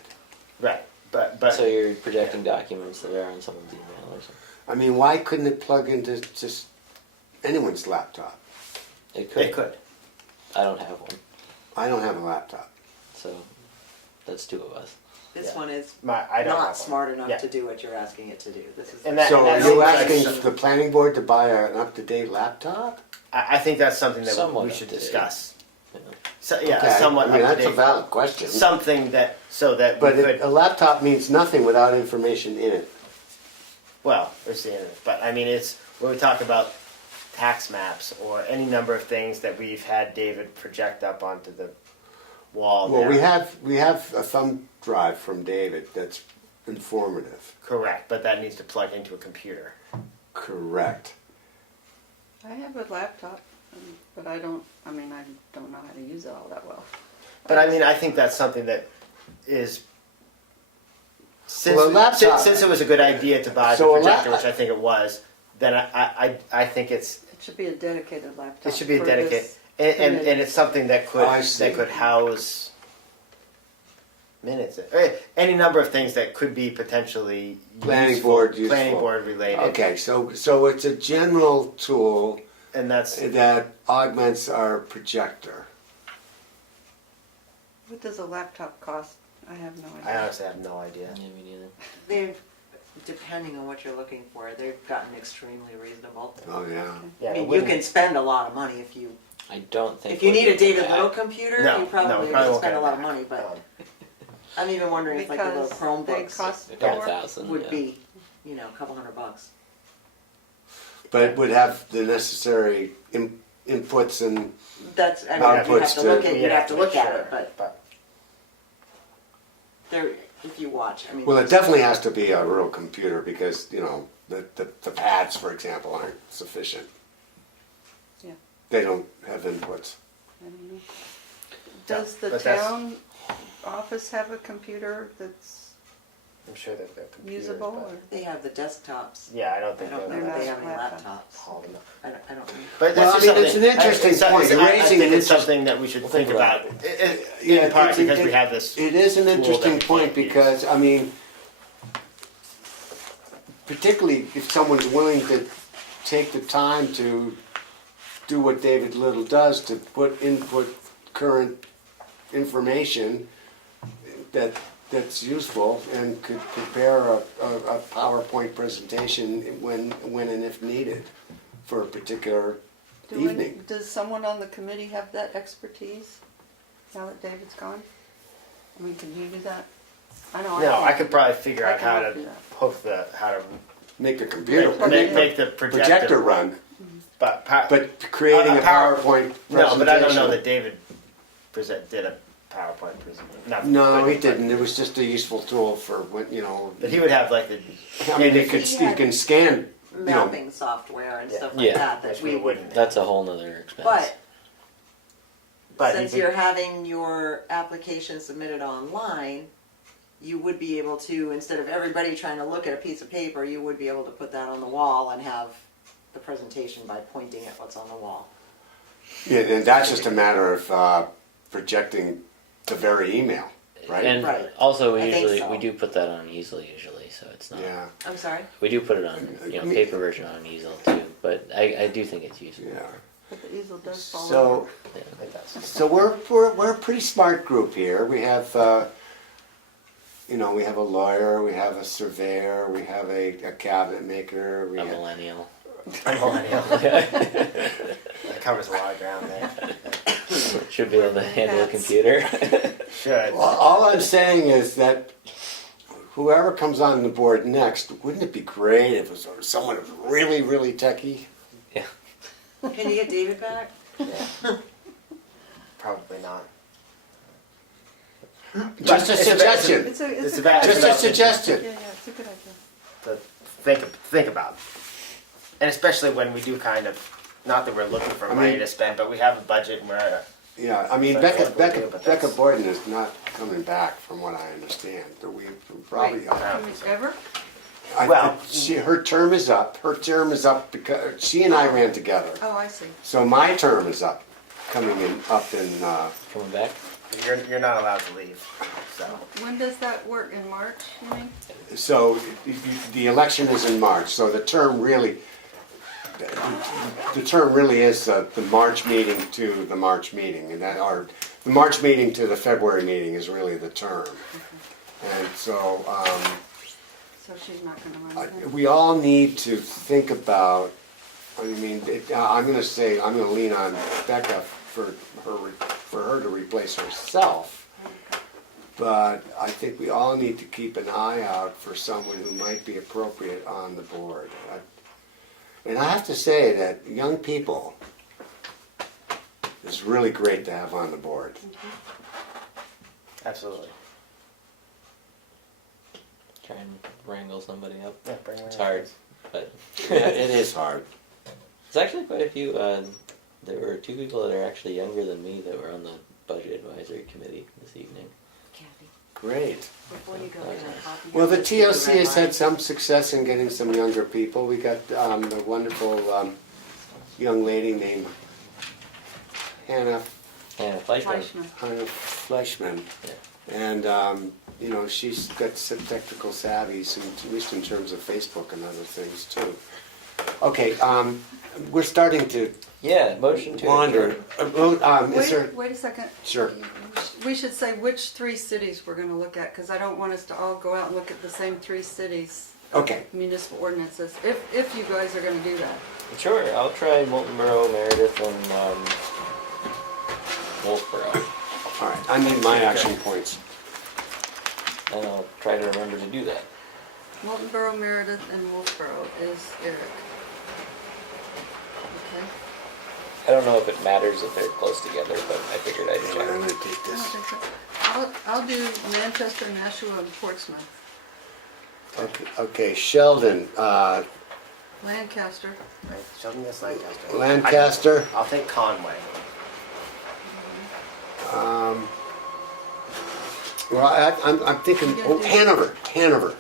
Right, but So you're projecting documents that are on someone's email or something. I mean, why couldn't it plug into just anyone's laptop? It could. it could. I don't have one, I don't have a laptop. so that's 2 of us. This Yeah. one is I don't have one. not smart enough Yeah. to do what you're asking it to do. This is And that- So and are that you seems like asking the planning board to buy an up-to-date laptop? I think that's something that Somewhat we should up to date. discuss. You know. So yeah, Okay, somewhat I mean, up to that's a date. valid question. Something that so that But we could. a laptop means nothing without information in it. Well, we're seeing it, but I mean, it's when we talk about tax maps or any number of things that we've had David project up onto the wall. Well, now. we have a thumb drive from David that's informative. Correct, but that needs to plug into a computer. Correct. I have a laptop, but I don't know how to use it all that well. But I mean, I think that's something that is. Since, Well, a laptop- since it was a good idea to buy So the a projector, lap- which I think it was, then I think it's It should be a dedicated laptop. it should be for dedicated, this and committee. it's something that I see. could house minutes, any number of things that could be potentially Planning useful, board planning useful. board related. Okay, so it's a general tool And that's that augments our projector. What does a laptop cost? I have no I idea. honestly have no idea. Yeah, me neither. they've, depending on what you're looking for, they've gotten extremely reasonable. Oh yeah. Yeah, I it mean, you wouldn't- can spend a lot of money if you I don't think. if you we're need a good for David that. Little computer. No, You probably no, we would probably won't spend get a lot of that. money, but I'm even wondering if like the little Because they Chromebooks cost A couple more. thousand. would yeah. be, a couple $100. but it would have the necessary inputs and, That's, I mean, Outputs you have to to- look at, You'd you'd have to make look at sure, it, but there, if you watch, I mean. well, it definitely has to be a real computer because, you know, the pads, for example, aren't sufficient. Yeah. They don't have inputs. I don't know. Does the But that's- town office have a computer that's I'm sure that they're computers, usable? but- Or? They have the desktops. Yeah, I don't I think don't know They're that they not have any laptops. laptops. Tall enough. I don't know. But Well, that's I just mean, it's something- an interesting it's- point. You're I raising think an it's interest- something that we should We'll think think about. about In part it's because we have this. It is an tool that interesting we point can't use. because, I mean, particularly if someone's willing to take the time to do what David Little does, to input current information that's useful and could prepare a PowerPoint presentation when and if needed for a particular evening. Does someone on the committee have that expertise now that David's gone? I mean, can you do that? I know. No, can't. I could probably figure I out how cannot to do that. hook how to Make the computer, make the projector run, But creating a Power- PowerPoint presentation. no, but I don't know that David did a PowerPoint presentation. No, he didn't. It was just a useful tool for when, you know, But he would have like the. I mean, He you had can scan, you know, Mapping software and Yeah. stuff like Yeah. that, Which that we we, wouldn't. That's a whole nother expense. but he since would- you're having your application submitted online, you would be able to, instead of everybody trying to look at a piece of paper, you would be able to put that on the wall and have the presentation by pointing at what's on the wall. yeah, and that's just a matter of projecting the very email, right? And Right. also, I think so. we do put that on easel usually, so it's not. Yeah, I'm sorry? We do put it on, paper version on easel too, but I do think it's useful. yeah. But the easel does fall So, over. It does. so we're a pretty smart group here. We have, you know, we have a lawyer, we have a surveyor, we have a cabinet maker, we A have, millennial. I'm millennial. That covers a lot of ground there. Should be able to handle a computer. Should. Well, all I'm saying is that whoever comes on the board next, wouldn't it be great if it was someone who's really, really techie? Yeah. Can you get David back? Probably not. Just a It's suggestion. It's It's a about- good Just a idea. suggestion. Yeah, yeah, it's a good idea. To think about, and especially when we do kind of, not that we're looking for I money mean- to spend, but we have a budget and we're. Yeah, I mean, That's Becca, what we'll Becca, do, but Becca that's- Boyden is not coming back, from what I understand. We probably, Wait, don't can we think so. ever? Well- her term is up. Her term is up because she and I ran together. Oh, I see. So my term is up, coming up in, Coming back? You're not allowed to leave, so. When does that work? In March, you mean? so the election is in March, so the term really is the March meeting to the March meeting, and or the March meeting to the February meeting is really the term. And so, So she's not gonna run again? we all need to think about, I mean, I'm gonna lean on Becca for her to replace herself. But I think we all need to keep an eye out for someone who might be appropriate on the board. And I have to say that young people is really great to have on the board. Absolutely. Try and wrangle somebody up. Yeah, bring her It's in. hard, but It is hard. there's actually quite a few. There were 2 people that are actually younger than me that were on the budget advisory committee this evening. Kathy, Great. before you go, can I copy? Well, the your TOC red has line? had some success in getting some younger people. We got the wonderful young lady named Hannah Hannah Fleischman. Fleischman. Fleischman. And, you know, she's got some technical savvies, at least in terms of Facebook and other things too. Okay, we're starting to Yeah, motion to wander. Is there? Wait a second. Sure. We should say which 3 cities we're gonna look at, because I don't want us to all go out and look at the same 3 cities. Okay. Municipal ordinances, if you guys are gonna do that. Sure, I'll try Molten Borough, Meredith, and Wolfboro, All right. I need my action points. and I'll try to remember to do that. Molten Borough, Meredith, and Wolfboro is Eric. I don't know if it matters if they're close together, but I figured I'd I'm check. gonna take I don't this. think so. I'll do Manchester, Nashua, and Portsmouth. Okay, Sheldon, Lancaster. Right, Sheldon gets Lancaster. Lancaster. I'll take Conway. Well, I'm thinking, oh, Hanover.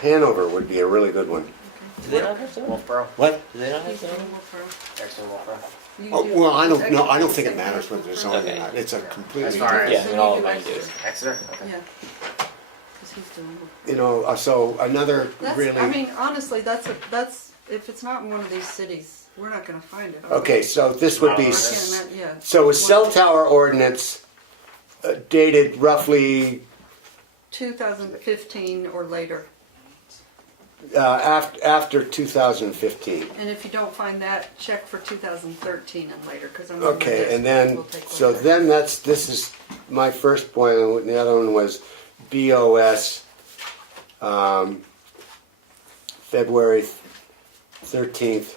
Hanover would be a really good one. Do they not have zoning? Wolfboro. What? Do they not have You can do zoning? Wolfboro. Exeter Wolfboro. You Oh, can do well, I don't know, I Exeter, don't think it St. matters whether there's zoning or Okay. not. It's a As completely, far as- Yeah, I mean, all of So mine you do. do Exeter? Okay. Yeah. Because he's doing Wolfboro. you know, so another That's, really. I mean, honestly, that's, if it's not in one of these cities, we're not gonna find it. Okay, so this would be, I can't imagine, yeah. so a cell tower ordinance dated roughly 2015 or later. after 2015. And if you don't find that, check for 2013 and later, because I'm. Okay, and then, so then this is my first point, and the other one was BOS, February 13th,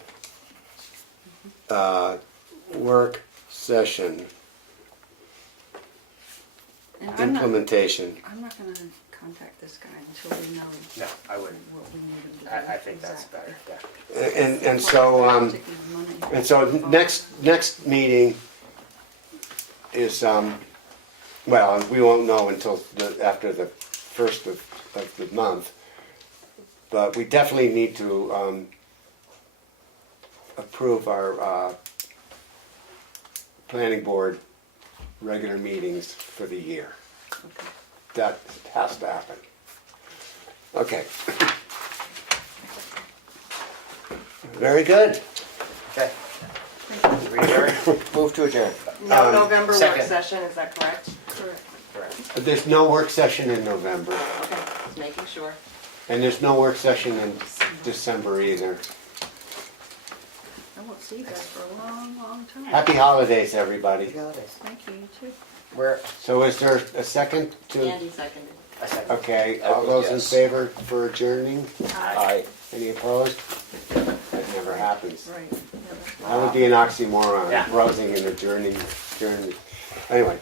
work session, And I'm not implementation. gonna contact this guy until we know No, I wouldn't. what we need him to do. I think that's better, exactly. yeah. And so, Taking his money. and so next meeting is, well, we won't know until after the first of the month. But we definitely need to approve our planning board regular meetings for the year. Okay. That has to happen. Okay. Very good. Okay. We adjourn? Move to adjourn. No November work second. session, is that correct? Correct. Correct. There's no work session in November, Okay, just making sure. and there's no work session in December either. I won't see you guys for a long, long time. Happy holidays, everybody. Thank you, you too. We're, So is there a second to? Andy seconded. I second. Okay, I all vote those in yes. favor for adjourning? Aye. Any opposed? That never happens. Right. Yeah, that's That would be an oxymoron, Yeah. browsing and adjourning. Anyway,